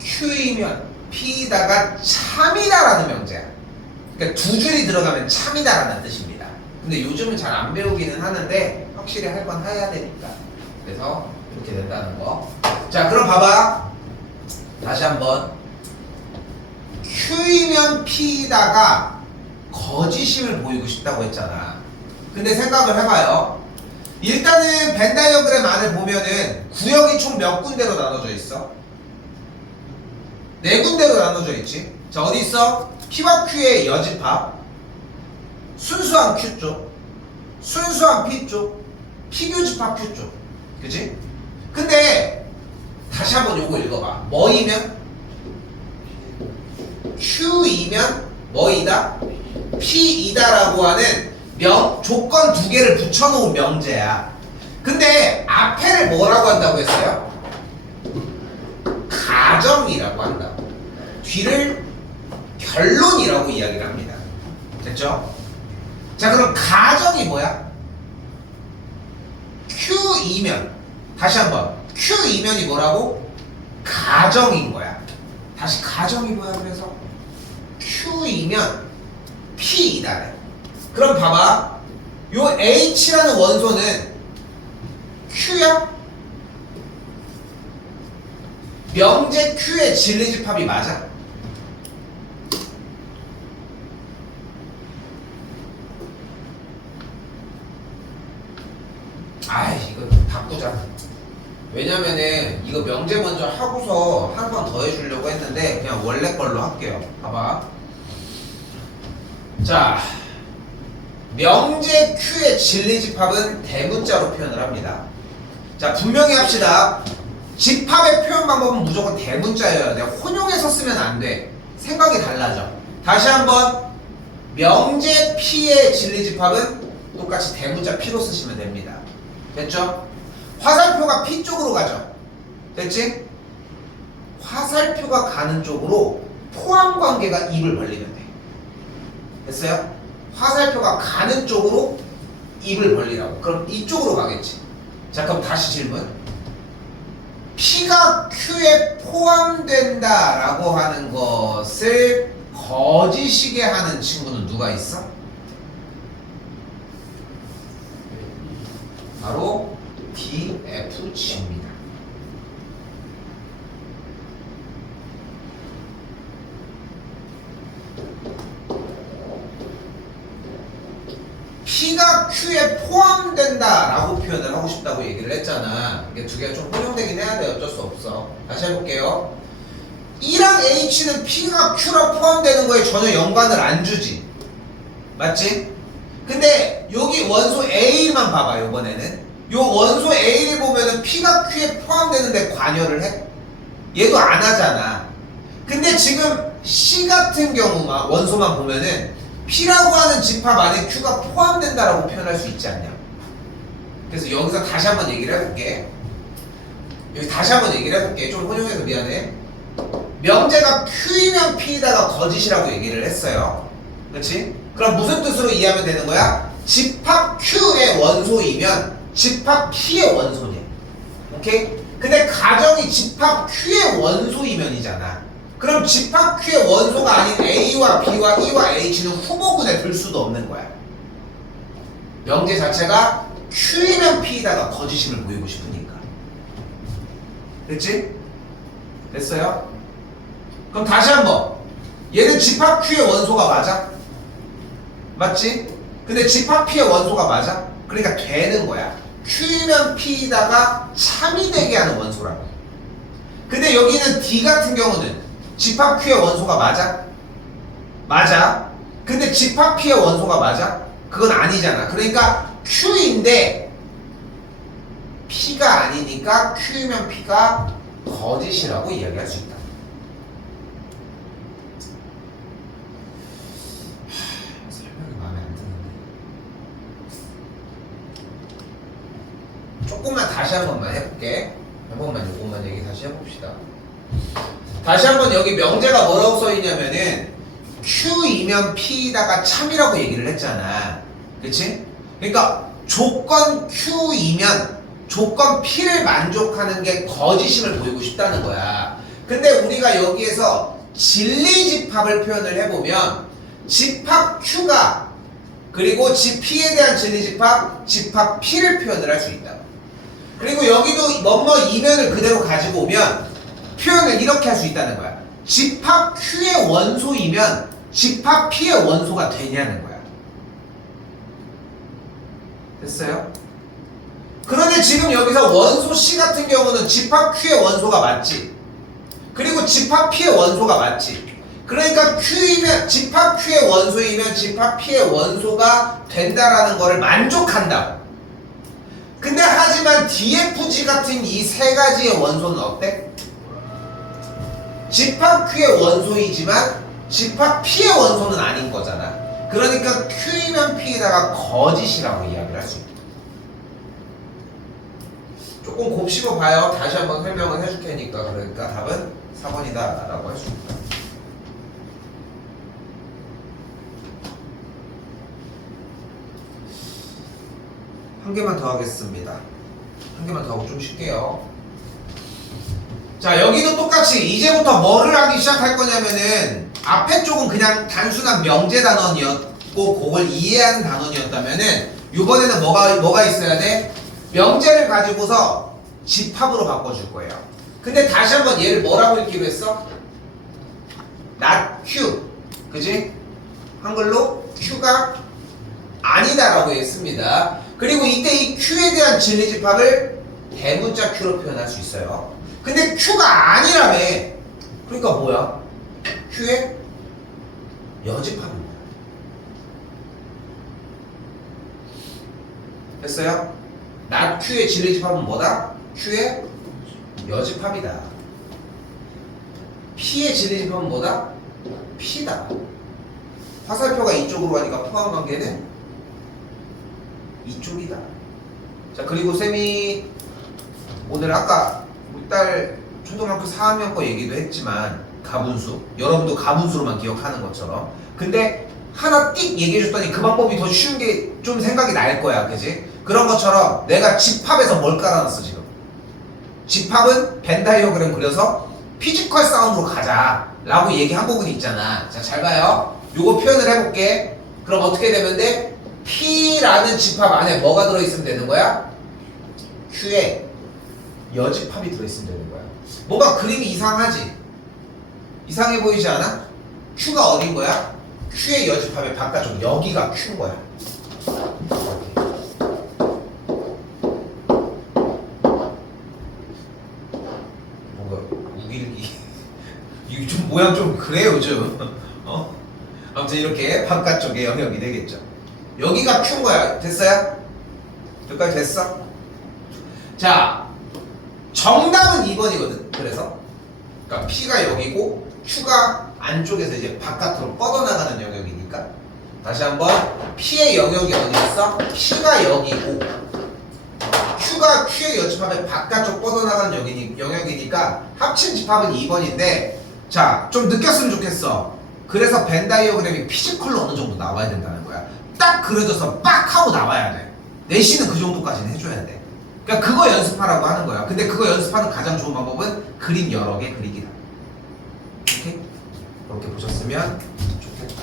Q이면 P다가 참이다라는 명제야. 그러니까 두 줄이 들어가면 참이다라는 뜻입니다. 근데 요즘은 잘 안 배우기는 하는데 확실히 할 건 해야 되니까. 그래서 이렇게 된다는 거. 자, 그럼 봐봐. 다시 한번. Q이면 P다가 거짓임을 보이고 싶다고 했잖아. 근데 생각을 해봐요. 일단은 벤 다이어그램 안을 보면은 구역이 총 몇 군데로 나눠져 있어? 네 군데로 나눠져 있지. 자, 어디 있어? P와 Q의 여집합, 순수한 Q 쪽, 순수한 P 쪽, P교집합 Q 쪽. 그치? 근데 다시 한번 요거 읽어봐. 뭐이면? Q이면 뭐이다? P이다라고 하는 조건 두 개를 붙여놓은 명제야. 근데 앞에를 뭐라고 한다고 했어요? 가정이라고 한다. 뒤를 결론이라고 이야기를 합니다. 됐죠? 자, 그럼 가정이 뭐야? Q이면, 다시 한번 Q이면이 뭐라고? 가정인 거야. 다시 가정이 뭐야? 그래서 Q이면 P이다. 그럼 봐봐. 요 H라는 원소는 Q야? 명제 Q의 진리집합이 맞아? 이거 바꾸자. 왜냐면은 이거 명제 먼저 하고서 한 번 더 해주려고 했는데 그냥 원래 걸로 할게요. 봐봐. 자, 명제 Q의 진리집합은 대문자로 표현을 합니다. 자, 분명히 합시다. 집합의 표현 방법은 무조건 대문자여야 돼. 혼용해서 쓰면 안 돼. 생각이 달라져. 다시 한번. 명제 P의 진리집합은 똑같이 대문자 P로 쓰시면 됩니다. 됐죠? 화살표가 P 쪽으로 가죠. 됐지? 화살표가 가는 쪽으로 포함관계가 입을 벌리면 돼. 됐어요? 화살표가 가는 쪽으로 입을 벌리라고. 그럼 이쪽으로 가겠지. 자, 그럼 다시 질문. P가 Q에 포함된다 라고 하는 것을 거짓이게 하는 친구는 누가 있어? 바로 DFG입니다. P가 Q에 포함된다 라고 표현을 하고 싶다고 얘기를 했잖아. 이게 두 개가 좀 혼용되긴 해야 돼. 어쩔 수 없어. 다시 해볼게요. E랑 H는 P가 Q랑 포함되는 거에 전혀 연관을 안 주지. 맞지? 근데 여기 원소 A만 봐봐. 요번에는 요 원소 A를 보면은 P가 Q에 포함되는데 관여를 해? 얘도 안 하잖아. 근데 지금 C 같은 경우만 원소만 보면은 P라고 하는 집합 안에 Q가 포함된다라고 표현할 수 있지 않냐. 그래서 여기서 다시 한번 얘기를 해볼게. 여기 다시 한번 얘기를 해볼게. 좀 혼용해서 미안해. 명제가 Q이면 P에다가 거짓이라고 얘기를 했어요. 그렇지? 그럼 무슨 뜻으로 이해하면 되는 거야? 집합 Q의 원소이면 집합 P의 원소냐. 오케이? 근데 가정이 집합 Q의 원소이면이잖아. 그럼 집합 Q의 원소가 아닌 A와 B와 E와 H는 후보군에 들 수도 없는 거야. 명제 자체가 Q이면 P에다가 거짓임을 보이고 싶으니까. 됐지? 됐어요? 그럼 다시 한번. 얘는 집합 Q의 원소가 맞아? 맞지? 근데 집합 P의 원소가 맞아? 그러니까 되는 거야. Q면 P에다가 참이 되게 하는 원소라고. 근데 여기는 D 같은 경우는 집합 Q의 원소가 맞아? 맞아. 근데 집합 P의 원소가 맞아? 그건 아니잖아. 그러니까 Q인데 P가 아니니까 Q면 P가 거짓이라고 이야기할 수 있다. 설명이 마음에 안 드는데. 조금만 다시 한 번만 해볼게. 한 번만 요것만 얘기 다시 해봅시다. 다시 한번 여기 명제가 뭐라고 써있냐면은 Q이면 P에다가 참이라고 얘기를 했잖아. 그치? 그러니까 조건 Q이면 조건 P를 만족하는 게 거짓임을 보이고 싶다는 거야. 근데 우리가 여기에서 진리집합을 표현을 해보면 집합 Q가 그리고 P에 대한 진리집합, 집합 P를 표현을 할 수 있다. 그리고 여기도 뭐뭐 이면을 그대로 가지고 오면 표현을 이렇게 할 수 있다는 거야. 집합 Q의 원소이면 집합 P의 원소가 되냐는 거야. 됐어요? 그런데 지금 여기서 원소 C 같은 경우는 집합 Q의 원소가 맞지. 그리고 집합 P의 원소가 맞지. 그러니까 Q이면 집합 Q의 원소이면 집합 P의 원소가 된다라는 거를 만족한다. 근데 하지만 DFG 같은 이 세 가지의 원소는 어때? 집합 Q의 원소이지만 집합 P의 원소는 아닌 거잖아. 그러니까 Q이면 P에다가 거짓이라고 이야기를 할 수 있다. 조금 곱씹어 봐요. 다시 한번 설명을 해줄 테니까. 그러니까 답은 4번이다 라고 할 수 있다. 한 개만 더 하겠습니다. 한 개만 더 하고 좀 쉴게요. 자, 여기도 똑같이 이제부터 뭐를 하기 시작할 거냐면은 앞에 쪽은 그냥 단순한 명제 단원이었고 그걸 이해하는 단원이었다면은 이번에는 뭐가 있어야 돼? 명제를 가지고서 집합으로 바꿔줄 거예요. 근데 다시 한번 얘를 뭐라고 읽기로 했어? not Q. 그지? 한글로 Q가 아니다라고 했습니다. 그리고 이때 이 Q에 대한 진리집합을 대문자 Q로 표현할 수 있어요. 근데 Q가 아니라며. 그러니까 뭐야? Q의 여집합입니다. 됐어요? not Q의 진리집합은 뭐다? Q의 여집합이다. P의 진리집합은 뭐다? P다. 화살표가 이쪽으로 가니까 포함관계는 이쪽이다. 자, 그리고 쌤이 오늘 아까 우리 딸 초등학교 4학년 거 얘기도 했지만 가분수, 여러분도 가분수로만 기억하는 것처럼. 근데 하나 띡 얘기해줬더니 그 방법이 더 쉬운 게 좀 생각이 날 거야. 그지? 그런 것처럼 내가 집합에서 뭘 깔아놨어 지금. 집합은 벤 다이어그램 그려서 피지컬 싸움으로 가자 라고 얘기한 부분이 있잖아. 자, 잘 봐요. 요거 표현을 해볼게. 그럼 어떻게 되면 돼? P라는 집합 안에 뭐가 들어있으면 되는 거야? Q에 여집합이 들어있으면 되는 거야. 뭔가 그림이 이상하지? 이상해 보이지 않아? Q가 어딘 거야? Q의 여집합의 바깥쪽 여기가 Q인 거야. 뭔가 우길기 이거 좀 모양 좀 그래요 요즘. 아무튼 이렇게 바깥쪽에 영역이 되겠죠. 여기가 Q인 거야. 됐어요? 여기까지 됐어? 자, 정답은 2번이거든. 그래서 그러니까 P가 여기고 Q가 안쪽에서 이제 바깥으로 뻗어나가는 영역이니까 다시 한번 P의 영역이 어디 있어? P가 여기고 Q가 Q의 여집합의 바깥쪽 뻗어나가는 영역이니까 합친 집합은 2번인데 자, 좀 느꼈으면 좋겠어. 그래서 벤 다이어그램이 피지컬로 어느 정도 나와야 된다는 거야. 딱 그려져서 빡 하고 나와야 돼. 내신은 그 정도까지는 해줘야 돼. 그러니까 그거 연습하라고 하는 거야. 근데 그거 연습하는 가장 좋은 방법은 그림 여러 개 그리기다. 오케이? 그렇게 보셨으면 좋겠다.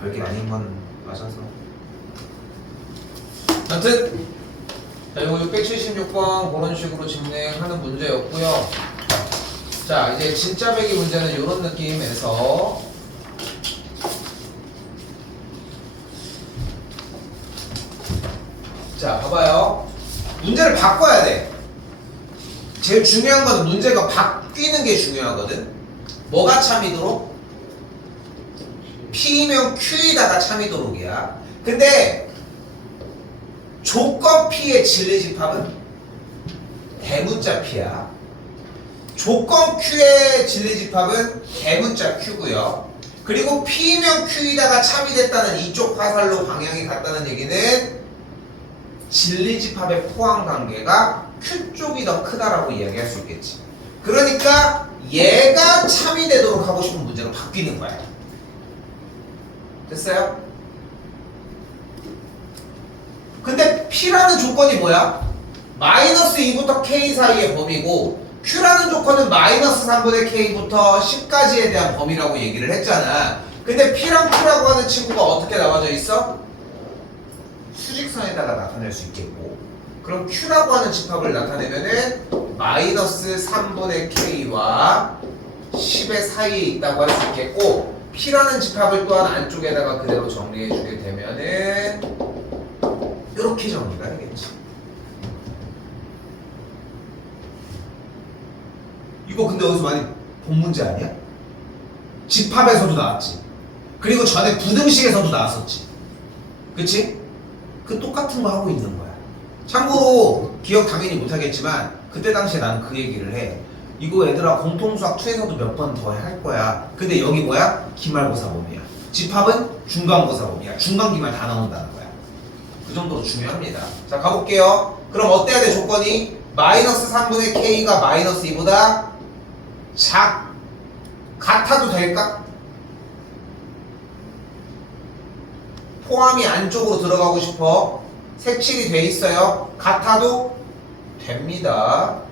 별게 아닌 건 맞아서. 아무튼 자, 이거 676번 그런 식으로 진행하는 문제였고요. 자, 이제 진짜 배기 문제는 이런 느낌에서 자, 봐봐요. 문제를 바꿔야 돼. 제일 중요한 건 문제가 바뀌는 게 중요하거든. 뭐가 참이도록? P면 Q에다가 참이도록이야. 근데 조건 P의 진리집합은 대문자 P야. 조건 Q의 진리집합은 대문자 Q고요. 그리고 P면 Q에다가 참이 됐다는 이쪽 화살로 방향이 같다는 얘기는 진리집합의 포함관계가 Q 쪽이 더 크다라고 이야기할 수 있겠지. 그러니까 얘가 참이 되도록 하고 싶은 문제로 바뀌는 거야. 됐어요? 근데 P라는 조건이 뭐야? 마이너스 2부터 K 사이의 범위고 Q라는 조건은 마이너스 3분의 K부터 10까지에 대한 범위라고 얘기를 했잖아. 근데 P랑 Q라고 하는 친구가 어떻게 나와져 있어? 수직선에다가 나타낼 수 있겠고, 그럼 Q라고 하는 집합을 나타내면은 마이너스 3분의 K와 10의 사이에 있다고 할 수 있겠고, P라는 집합을 또한 안쪽에다가 그대로 정리해주게 되면은 이렇게 정리가 되겠지. 이거 근데 어디서 많이 본 문제 아니야? 집합에서도 나왔지. 그리고 전에 부등식에서도 나왔었지. 그치? 그 똑같은 거 하고 있는 거야. 참고로 기억 당연히 못하겠지만 그때 당시에 나는 그 얘기를 해. 이거 얘들아 공통수학 2에서도 몇 번 더 할 거야. 근데 여기 뭐야? 기말고사 범위야. 집합은 중간고사 범위야. 중간기말 다 나온다는 거야. 그 정도로 중요합니다. 자, 가볼게요. 그럼 어때야 돼 조건이? 마이너스 3분의 K가 마이너스 2보다 같아도 될까? 포함이 안쪽으로 들어가고 싶어. 색칠이 돼 있어요. 같아도 됩니다.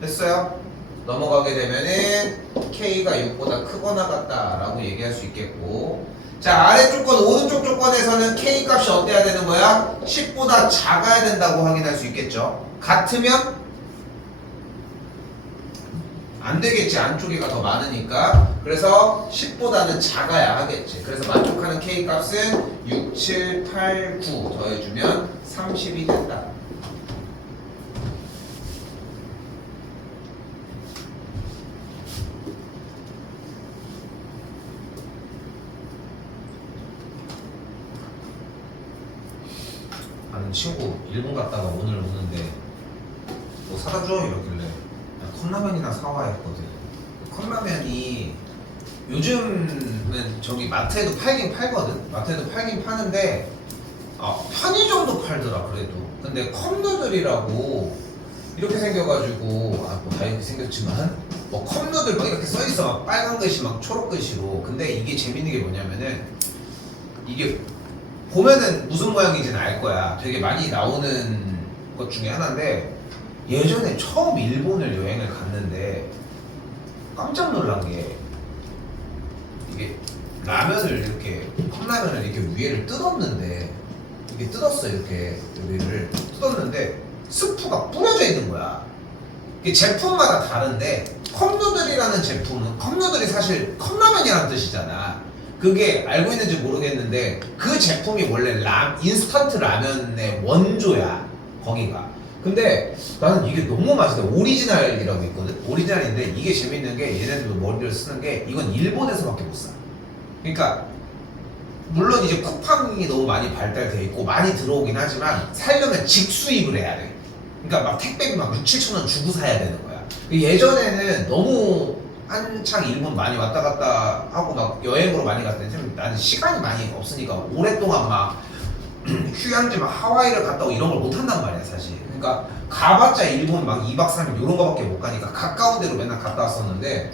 됐어요? 넘어가게 되면은 K가 6보다 크거나 같다라고 얘기할 수 있겠고, 자, 아래쪽 건 오른쪽 조건에서는 K 값이 어때야 되는 거야? 10보다 작아야 된다고 확인할 수 있겠죠. 같으면 안 되겠지. 안쪽이가 더 많으니까. 그래서 10보다는 작아야 하겠지. 그래서 만족하는 K 값은 6, 7, 8, 9 더해주면 30이 된다. 아는 친구 일본 갔다가 오늘 오는데 뭐 사다 줘 이러길래 컵라면이나 사와 했거든. 컵라면이 요즘은 저기 마트에도 팔긴 팔거든. 마트에도 팔긴 파는데 편의점도 팔더라 그래도. 근데 컵누들이라고 이렇게 생겨가지고 뭐 다 이렇게 생겼지만 뭐 컵누들 막 이렇게 써있어. 막 빨간 글씨 막 초록 글씨로. 근데 이게 재밌는 게 뭐냐면은 이게 보면은 무슨 모양인지는 알 거야. 되게 많이 나오는 것 중에 하나인데, 예전에 처음 일본을 여행을 갔는데 깜짝 놀란 게, 이게 라면을 이렇게 컵라면을 이렇게 위에를 뜯었는데, 이게 뜯었어. 이렇게 위를 뜯었는데 스프가 뿌려져 있는 거야. 이게 제품마다 다른데, 컵누들이라는 제품은, 컵누들이 사실 컵라면이라는 뜻이잖아. 그게 알고 있는지 모르겠는데 그 제품이 원래 인스턴트 라면의 원조야 거기가. 근데 나는 이게 너무 맛있다. 오리지널이라고 있거든. 오리지널인데 이게 재밌는 게 얘네들도 머리를 쓰는 게 이건 일본에서밖에 못 사. 그러니까 물론 이제 쿠팡이 너무 많이 발달돼 있고 많이 들어오긴 하지만 살려면 직수입을 해야 돼. 그러니까 막 택배비 막 6, 7천 원 주고 사야 되는 거야. 예전에는 너무 한창 일본 많이 왔다 갔다 하고 막 여행으로 많이 갔을 때 나는 시간이 많이 없으니까 오랫동안 막 휴양지 막 하와이를 갔다 오고 이런 걸 못 한단 말이야 사실. 그러니까 가봤자 일본 막 2박 3일 이런 거밖에 못 가니까 가까운 데로 맨날 갔다 왔었는데,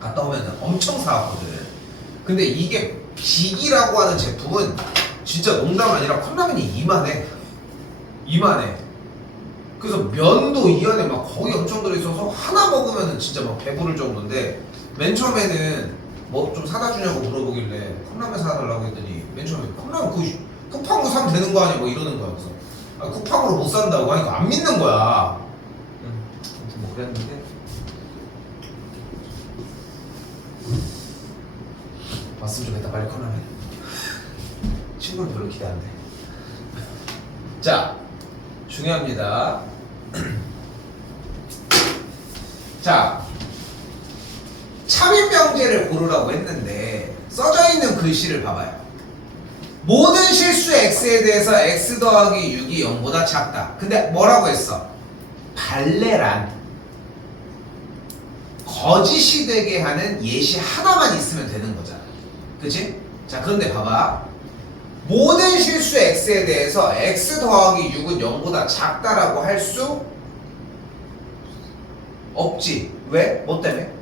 갔다 오면 엄청 사왔거든. 근데 이게 빅이라고 하는 제품은 진짜 농담 아니라 컵라면이 이만해. 이만해. 그래서 면도 이 안에 막 거의 엄청 들어있어서 하나 먹으면은 진짜 막 배부를 정도인데, 맨 처음에는 뭐 좀 사다 주냐고 물어보길래 컵라면 사달라고 했더니 맨 처음에 컵라면 그 쿠팡으로 사면 되는 거 아니야 뭐 이러는 거야. 그래서 아, 쿠팡으로 못 산다고 하니까 안 믿는 거야. 아무튼 뭐 그랬는데 왔으면 좋겠다 빨리 컵라면. 친구는 별로 기대 안 돼. 자, 중요합니다. 자, 참인명제를 고르라고 했는데 써져 있는 글씨를 봐봐요. 모든 실수 x에 대해서 x 더하기 6이 0보다 작다. 근데 뭐라고 했어? 발레란 거짓이 되게 하는 예시 하나만 있으면 되는 거잖아. 그치? 자, 그런데 봐봐. 모든 실수 x에 대해서 x 더하기 6은 0보다 작다라고 할 수 없지. 왜? 뭐 때문에?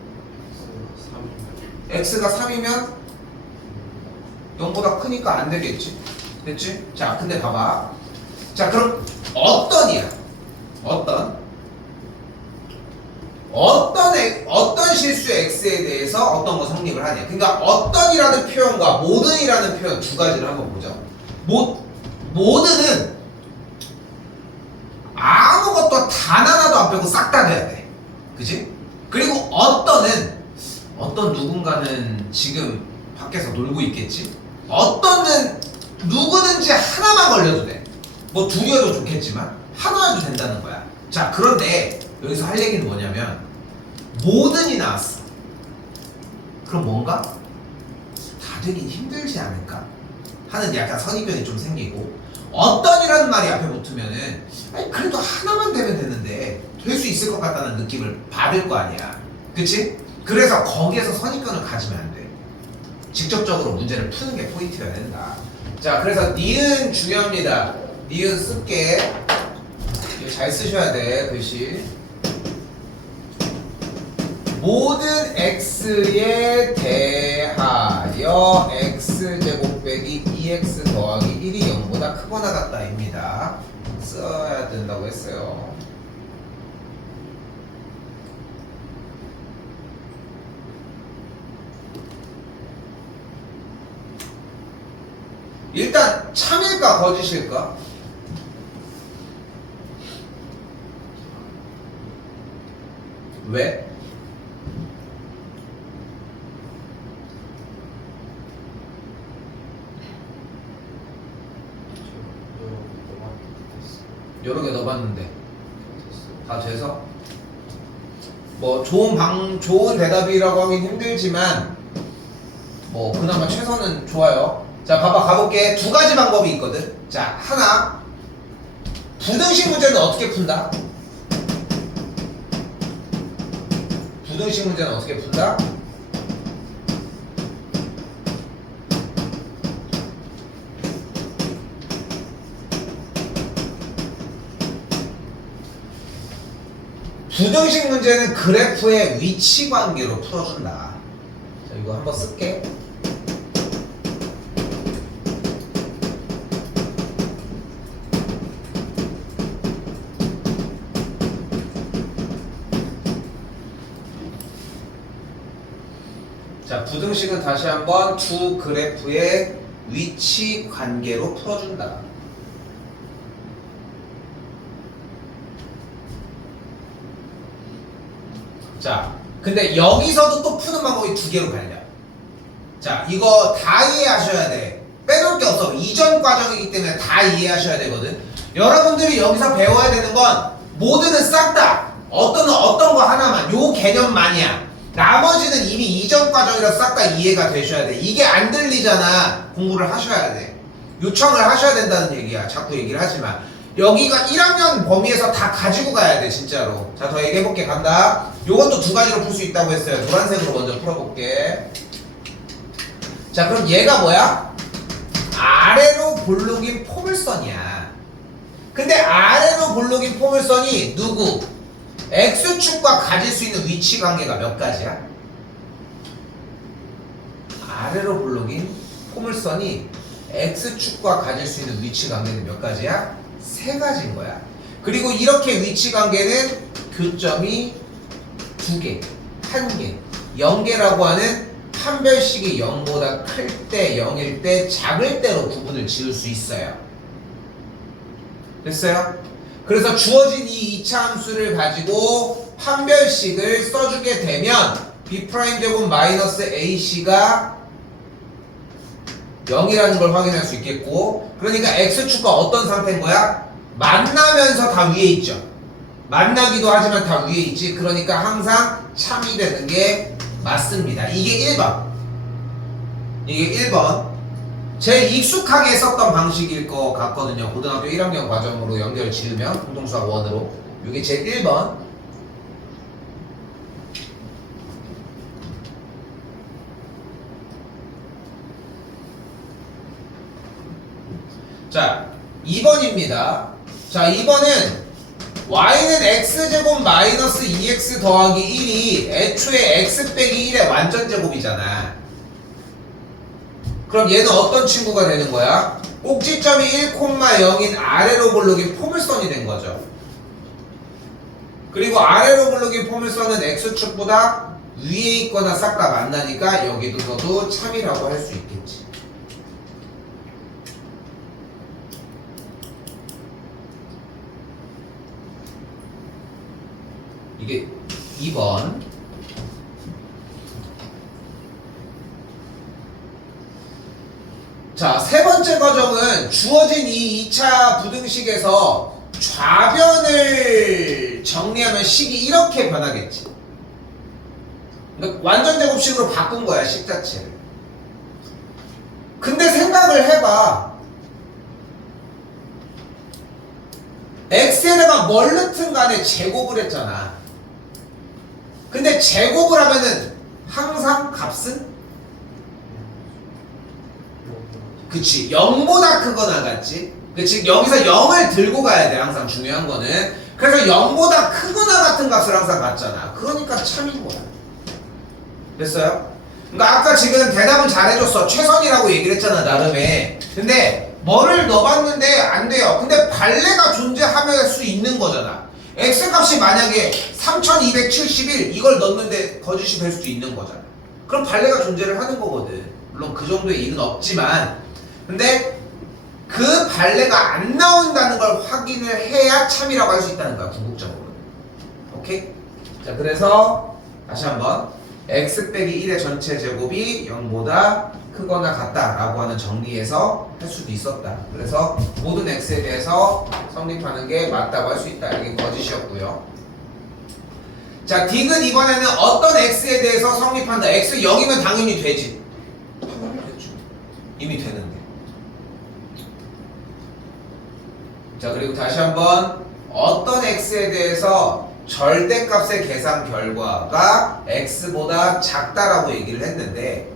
x가 3이면 0보다 크니까 안 되겠지. 됐지? 자, 근데 봐봐. 자, 그럼 어떤이야? 어떤 실수 x에 대해서 어떤 거 성립을 하냐. 그러니까 어떤이라는 표현과 모든이라는 표현 두 가지를 한번 보자. 모든은 아무것도 단 하나도 안 빼고 싹 다 돼야 돼. 그치? 그리고 어떤 누군가는 지금 밖에서 놀고 있겠지? 어떤은 누구든지 하나만 걸려도 돼. 뭐 둘이어도 좋겠지만 하나여도 된다는 거야. 자, 그런데 여기서 할 얘기는 뭐냐면 모든이 나왔어. 그럼 뭔가 다 되긴 힘들지 않을까 하는 약간 선입견이 좀 생기고, 어떤이라는 말이 앞에 붙으면은 아니 그래도 하나만 되면 되는데 될 수 있을 것 같다는 느낌을 받을 거 아니야. 그치? 그래서 거기에서 선입견을 가지면 안 돼. 직접적으로 문제를 푸는 게 포인트여야 된다. 자, 그래서 니은 중요합니다. 니은 쓸게. 이거 잘 쓰셔야 돼, 글씨. 모든 x에 대하여 x제곱 빼기 2x 더하기 1이 0보다 크거나 같다입니다. 써야 된다고 했어요. 일단 참일까 거짓일까? 왜? 여러 개 넣어봤는데 다 돼서 뭐 좋은 대답이라고 하긴 힘들지만 뭐 그나마 최선은 좋아요. 자, 봐봐, 가볼게. 두 가지 방법이 있거든. 자, 하나, 부등식 문제는 어떻게 푼다? 부등식 문제는 어떻게 푼다? 부등식 문제는 그래프의 위치 관계로 풀어준다. 자, 이거 한번 쓸게. 자, 부등식은 다시 한번 두 그래프의 위치 관계로 풀어준다. 자, 근데 여기서도 또 푸는 방법이 두 개로 갈려. 자, 이거 다 이해하셔야 돼. 빼놓을 게 없어. 이전 과정이기 때문에 다 이해하셔야 되거든. 여러분들이 여기서 배워야 되는 건 모두는 싹 다 어떤 거 하나만, 요 개념만이야. 나머지는 이미 이전 과정이라 싹 다 이해가 되셔야 돼. 이게 안 들리잖아. 공부를 하셔야 돼. 요청을 하셔야 된다는 얘기야. 자꾸 얘기를 하지만 여기가 1학년 범위에서 다 가지고 가야 돼, 진짜로. 자, 더 얘기해볼게. 간다. 요것도 두 가지로 풀 수 있다고 했어요. 노란색으로 먼저 풀어볼게. 자, 그럼 얘가 뭐야? 아래로 볼록인 포물선이야. 근데 아래로 볼록인 포물선이 누구? X축과 가질 수 있는 위치 관계가 몇 가지야? 아래로 볼록인 포물선이 x축과 가질 수 있는 위치 관계는 몇 가지야? 세 가지인 거야. 그리고 이렇게 위치 관계는 교점이 두 개, 한 개, 0개라고 하는 판별식이 0보다 클 때, 0일 때, 작을 때로 구분을 지을 수 있어요. 됐어요? 그래서 주어진 이 2차 함수를 가지고 판별식을 써주게 되면 B'제곱 마이너스 AC가 0이라는 걸 확인할 수 있겠고, 그러니까 X축과 어떤 상태인 거야? 만나면서 다 위에 있죠. 만나기도 하지만 다 위에 있지. 그러니까 항상 참이 되는 게 맞습니다. 이게 1번. 이게 1번. 제일 익숙하게 썼던 방식일 것 같거든요. 고등학교 1학년 과정으로 연결 지으면 공동수학 1으로. 이게 제일 1번. 자, 2번입니다. 자, 2번은 y는 x제곱 마이너스 2x 더하기 1이 애초에 x 빼기 1의 완전제곱이잖아. 그럼 얘는 어떤 친구가 되는 거야? 꼭지점이 1,0인 아래로 굴르긴 포물선이 된 거죠. 그리고 아래로 굴르긴 포물선은 x축보다 위에 있거나 싹 다 만나니까 여기도서도 참이라고 할 수 있겠지. 이게 2번. 자, 세 번째 과정은 주어진 이 2차 부등식에서 좌변을 정리하면 식이 이렇게 변하겠지. 그러니까 완전 제곱식으로 바꾼 거야, 식 자체를. 근데 생각을 해봐. x에다가 뭘 넣든 간에 제곱을 했잖아. 근데 제곱을 하면은 항상 값은? 그치, 0보다 크거나 같지? 그치, 여기서 0을 들고 가야 돼, 항상 중요한 거는. 그래서 0보다 크거나 같은 값을 항상 갖잖아. 그러니까 참인 거야. 됐어요? 그러니까 아까 지금 대답은 잘해줬어. 최선이라고 얘기를 했잖아, 나름에. 근데 뭐를 넣어봤는데 안 돼요. 근데 발레가 존재할 수 있는 거잖아. x값이 만약에 3271 이걸 넣는데 거짓이 될 수도 있는 거잖아. 그럼 발레가 존재를 하는 거거든. 물론 그 정도의 일은 없지만, 근데 그 발레가 안 나온다는 걸 확인을 해야 참이라고 할 수 있다는 거야, 궁극적으로. 오케이? 자, 그래서 다시 한번 x 빼기 1의 전체 제곱이 0보다 크거나 같다라고 하는 정리에서 할 수도 있었다. 그래서 모든 x에 대해서 성립하는 게 맞다고 할 수 있다. 이게 거짓이었고요. 자, 딕은 이번에는 어떤 x에 대해서 성립한다. x 0이면 당연히 되지. 당연히 됐죠. 이미 되는데. 자, 그리고 다시 한번 어떤 x에 대해서 절대값의 계산 결과가 x보다 작다라고 얘기를 했는데,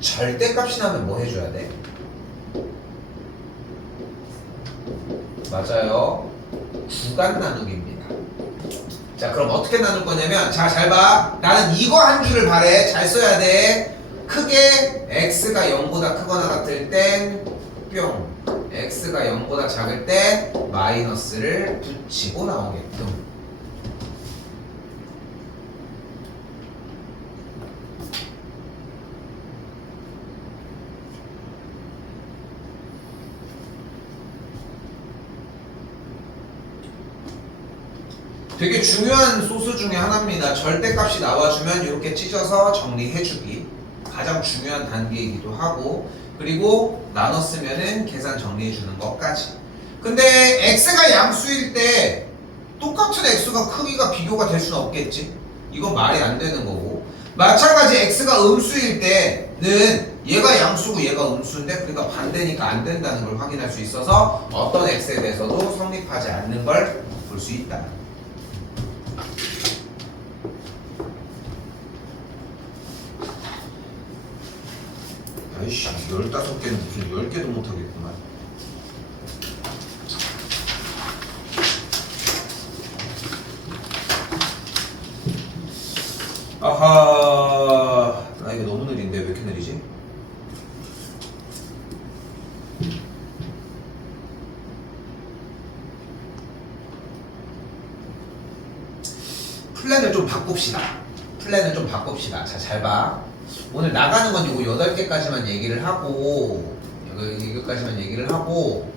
절대값이 나면 뭐 해줘야 돼? 맞아요. 구간 나누기입니다. 자, 그럼 어떻게 나눌 거냐면, 자, 잘 봐. 나는 이거 한 줄을 바래. 잘 써야 돼. 크게 x가 0보다 크거나 같을 땐 뿅, x가 0보다 작을 때 마이너스를 붙이고 나오게끔. 되게 중요한 소수 중에 하나입니다. 절대값이 나와주면 이렇게 찢어서 정리해주기. 가장 중요한 단계이기도 하고, 그리고 나눴으면은 계산 정리해주는 것까지. 근데 x가 양수일 때 똑같은 x가 크기가 비교가 될 수는 없겠지. 이건 말이 안 되는 거고, 마찬가지 x가 음수일 때는 얘가 양수고 얘가 음수인데, 그러니까 반대니까 안 된다는 걸 확인할 수 있어서 어떤 x에 대해서도 성립하지 않는 걸 볼 수 있다. 아이씨, 15개는 무슨 10개도 못하겠구만. 아하, 나 이거 너무 느린데 왜 이렇게 느리지? 플랜을 좀 바꿉시다. 플랜을 좀 바꿉시다. 자, 잘 봐. 오늘 나가는 건 요거 8개까지만 얘기를 하고, 여기까지만 얘기를 하고,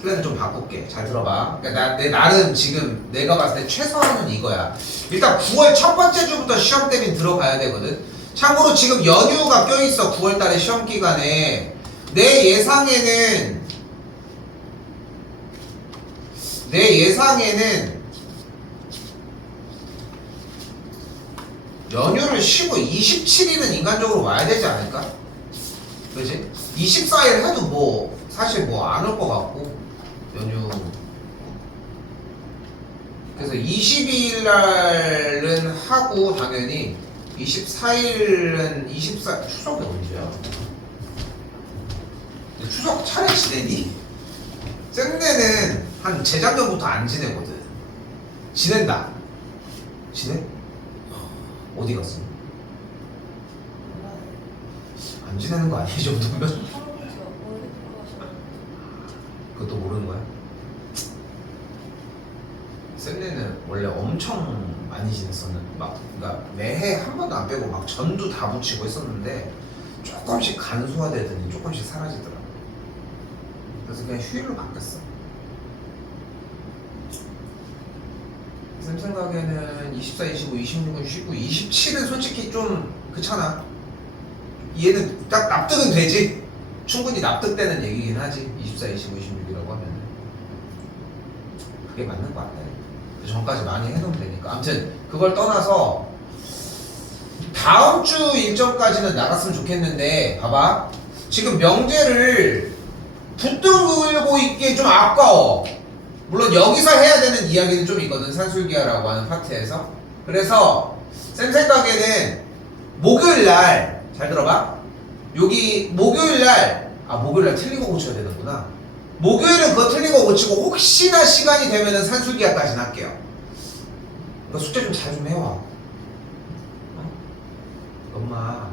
플랜을 좀 바꿀게. 잘 들어봐. 그러니까 내 나름 지금 내가 봤을 때 최선은 이거야. 일단 9월 첫 번째 주부터 시험 대비 들어가야 되거든. 참고로 지금 연휴가 껴있어. 9월 달에 시험 기간에. 내 예상에는 연휴를 쉬고 27일은 인간적으로 와야 되지 않을까? 그지? 24일 해도 뭐 사실 뭐 안 올 것 같고 연휴. 그래서 22일 날은 하고 당연히 24일은 추석이 언제야? 추석 차례 지내니? 쌤네는 한 재작년부터 안 지내거든. 지낸다. 지내? 어디 갔어? 안 지내는 거 아니야? 이 정도면? 그것도 모르는 거야? 쌤네는 원래 엄청 많이 지냈었는데 그러니까 매해 한 번도 안 빼고 막 전도 다 붙이고 했었는데 조금씩 간소화되더니 조금씩 사라지더라. 그래서 그냥 휴일로 바뀌었어. 쌤 생각에는 24, 25, 26은 쉬고 27은 솔직히 좀 그렇잖아. 얘는 딱 납득은 되지. 충분히 납득되는 얘기긴 하지. 24, 25, 26이라고 하면 그게 맞는 거 같아. 그 전까지 많이 해놓으면 되니까. 아무튼 그걸 떠나서 다음 주 일정까지는 나갔으면 좋겠는데 봐봐. 지금 명제를 붙들고 있기에 좀 아까워. 물론 여기서 해야 되는 이야기는 좀 있거든. 산술기하라고 하는 파트에서. 그래서 쌤 생각에는 목요일날 잘 들어봐. 여기 목요일날 틀린 거 고쳐야 되는구나. 목요일은 그거 틀린 거 고치고 혹시나 시간이 되면은 산술기하까지는 할게요. 너 숙제 좀 잘 좀 해와. 엄마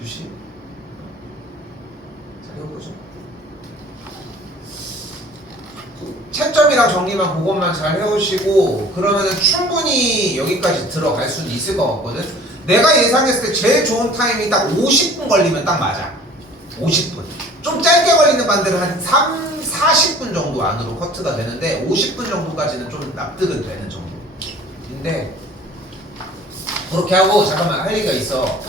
주시 잘 해보자. 채점이랑 정리만 그것만 잘 해오시고 그러면은 충분히 여기까지 들어갈 수는 있을 것 같거든. 내가 예상했을 때 제일 좋은 타임이 딱 50분 걸리면 딱 맞아. 50분. 좀 짧게 걸리는 반대로 한 40분 정도 안으로 커트가 되는데 50분 정도까지는 좀 납득은 되는 정도인데 그렇게 하고 잠깐만 할 얘기가 있어.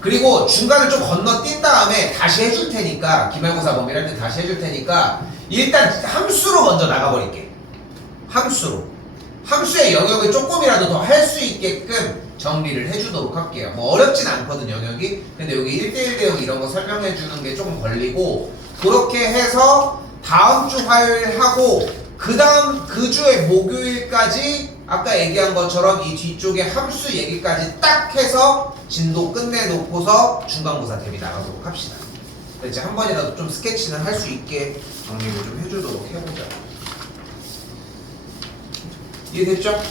그리고 중간을 좀 건너뛴 다음에 다시 해줄 테니까 기말고사 범위를 할 때 다시 해줄 테니까 일단 함수로 먼저 나가버릴게. 함수의 영역을 조금이라도 더 할 수 있게끔 정리를 해주도록 할게요. 뭐 어렵진 않거든 영역이. 근데 여기 1대1 대응 이런 거 설명해주는 게 조금 걸리고 그렇게 해서 다음 주 화요일 하고 그 다음 그 주의 목요일까지 아까 얘기한 것처럼 이 뒤쪽에 함수 얘기까지 딱 해서 진도 끝내놓고서 중간고사 대비 나가도록 합시다. 이제 한 번이라도 좀 스케치는 할 수 있게 정리를 좀 해주도록 해보자. 이해됐죠?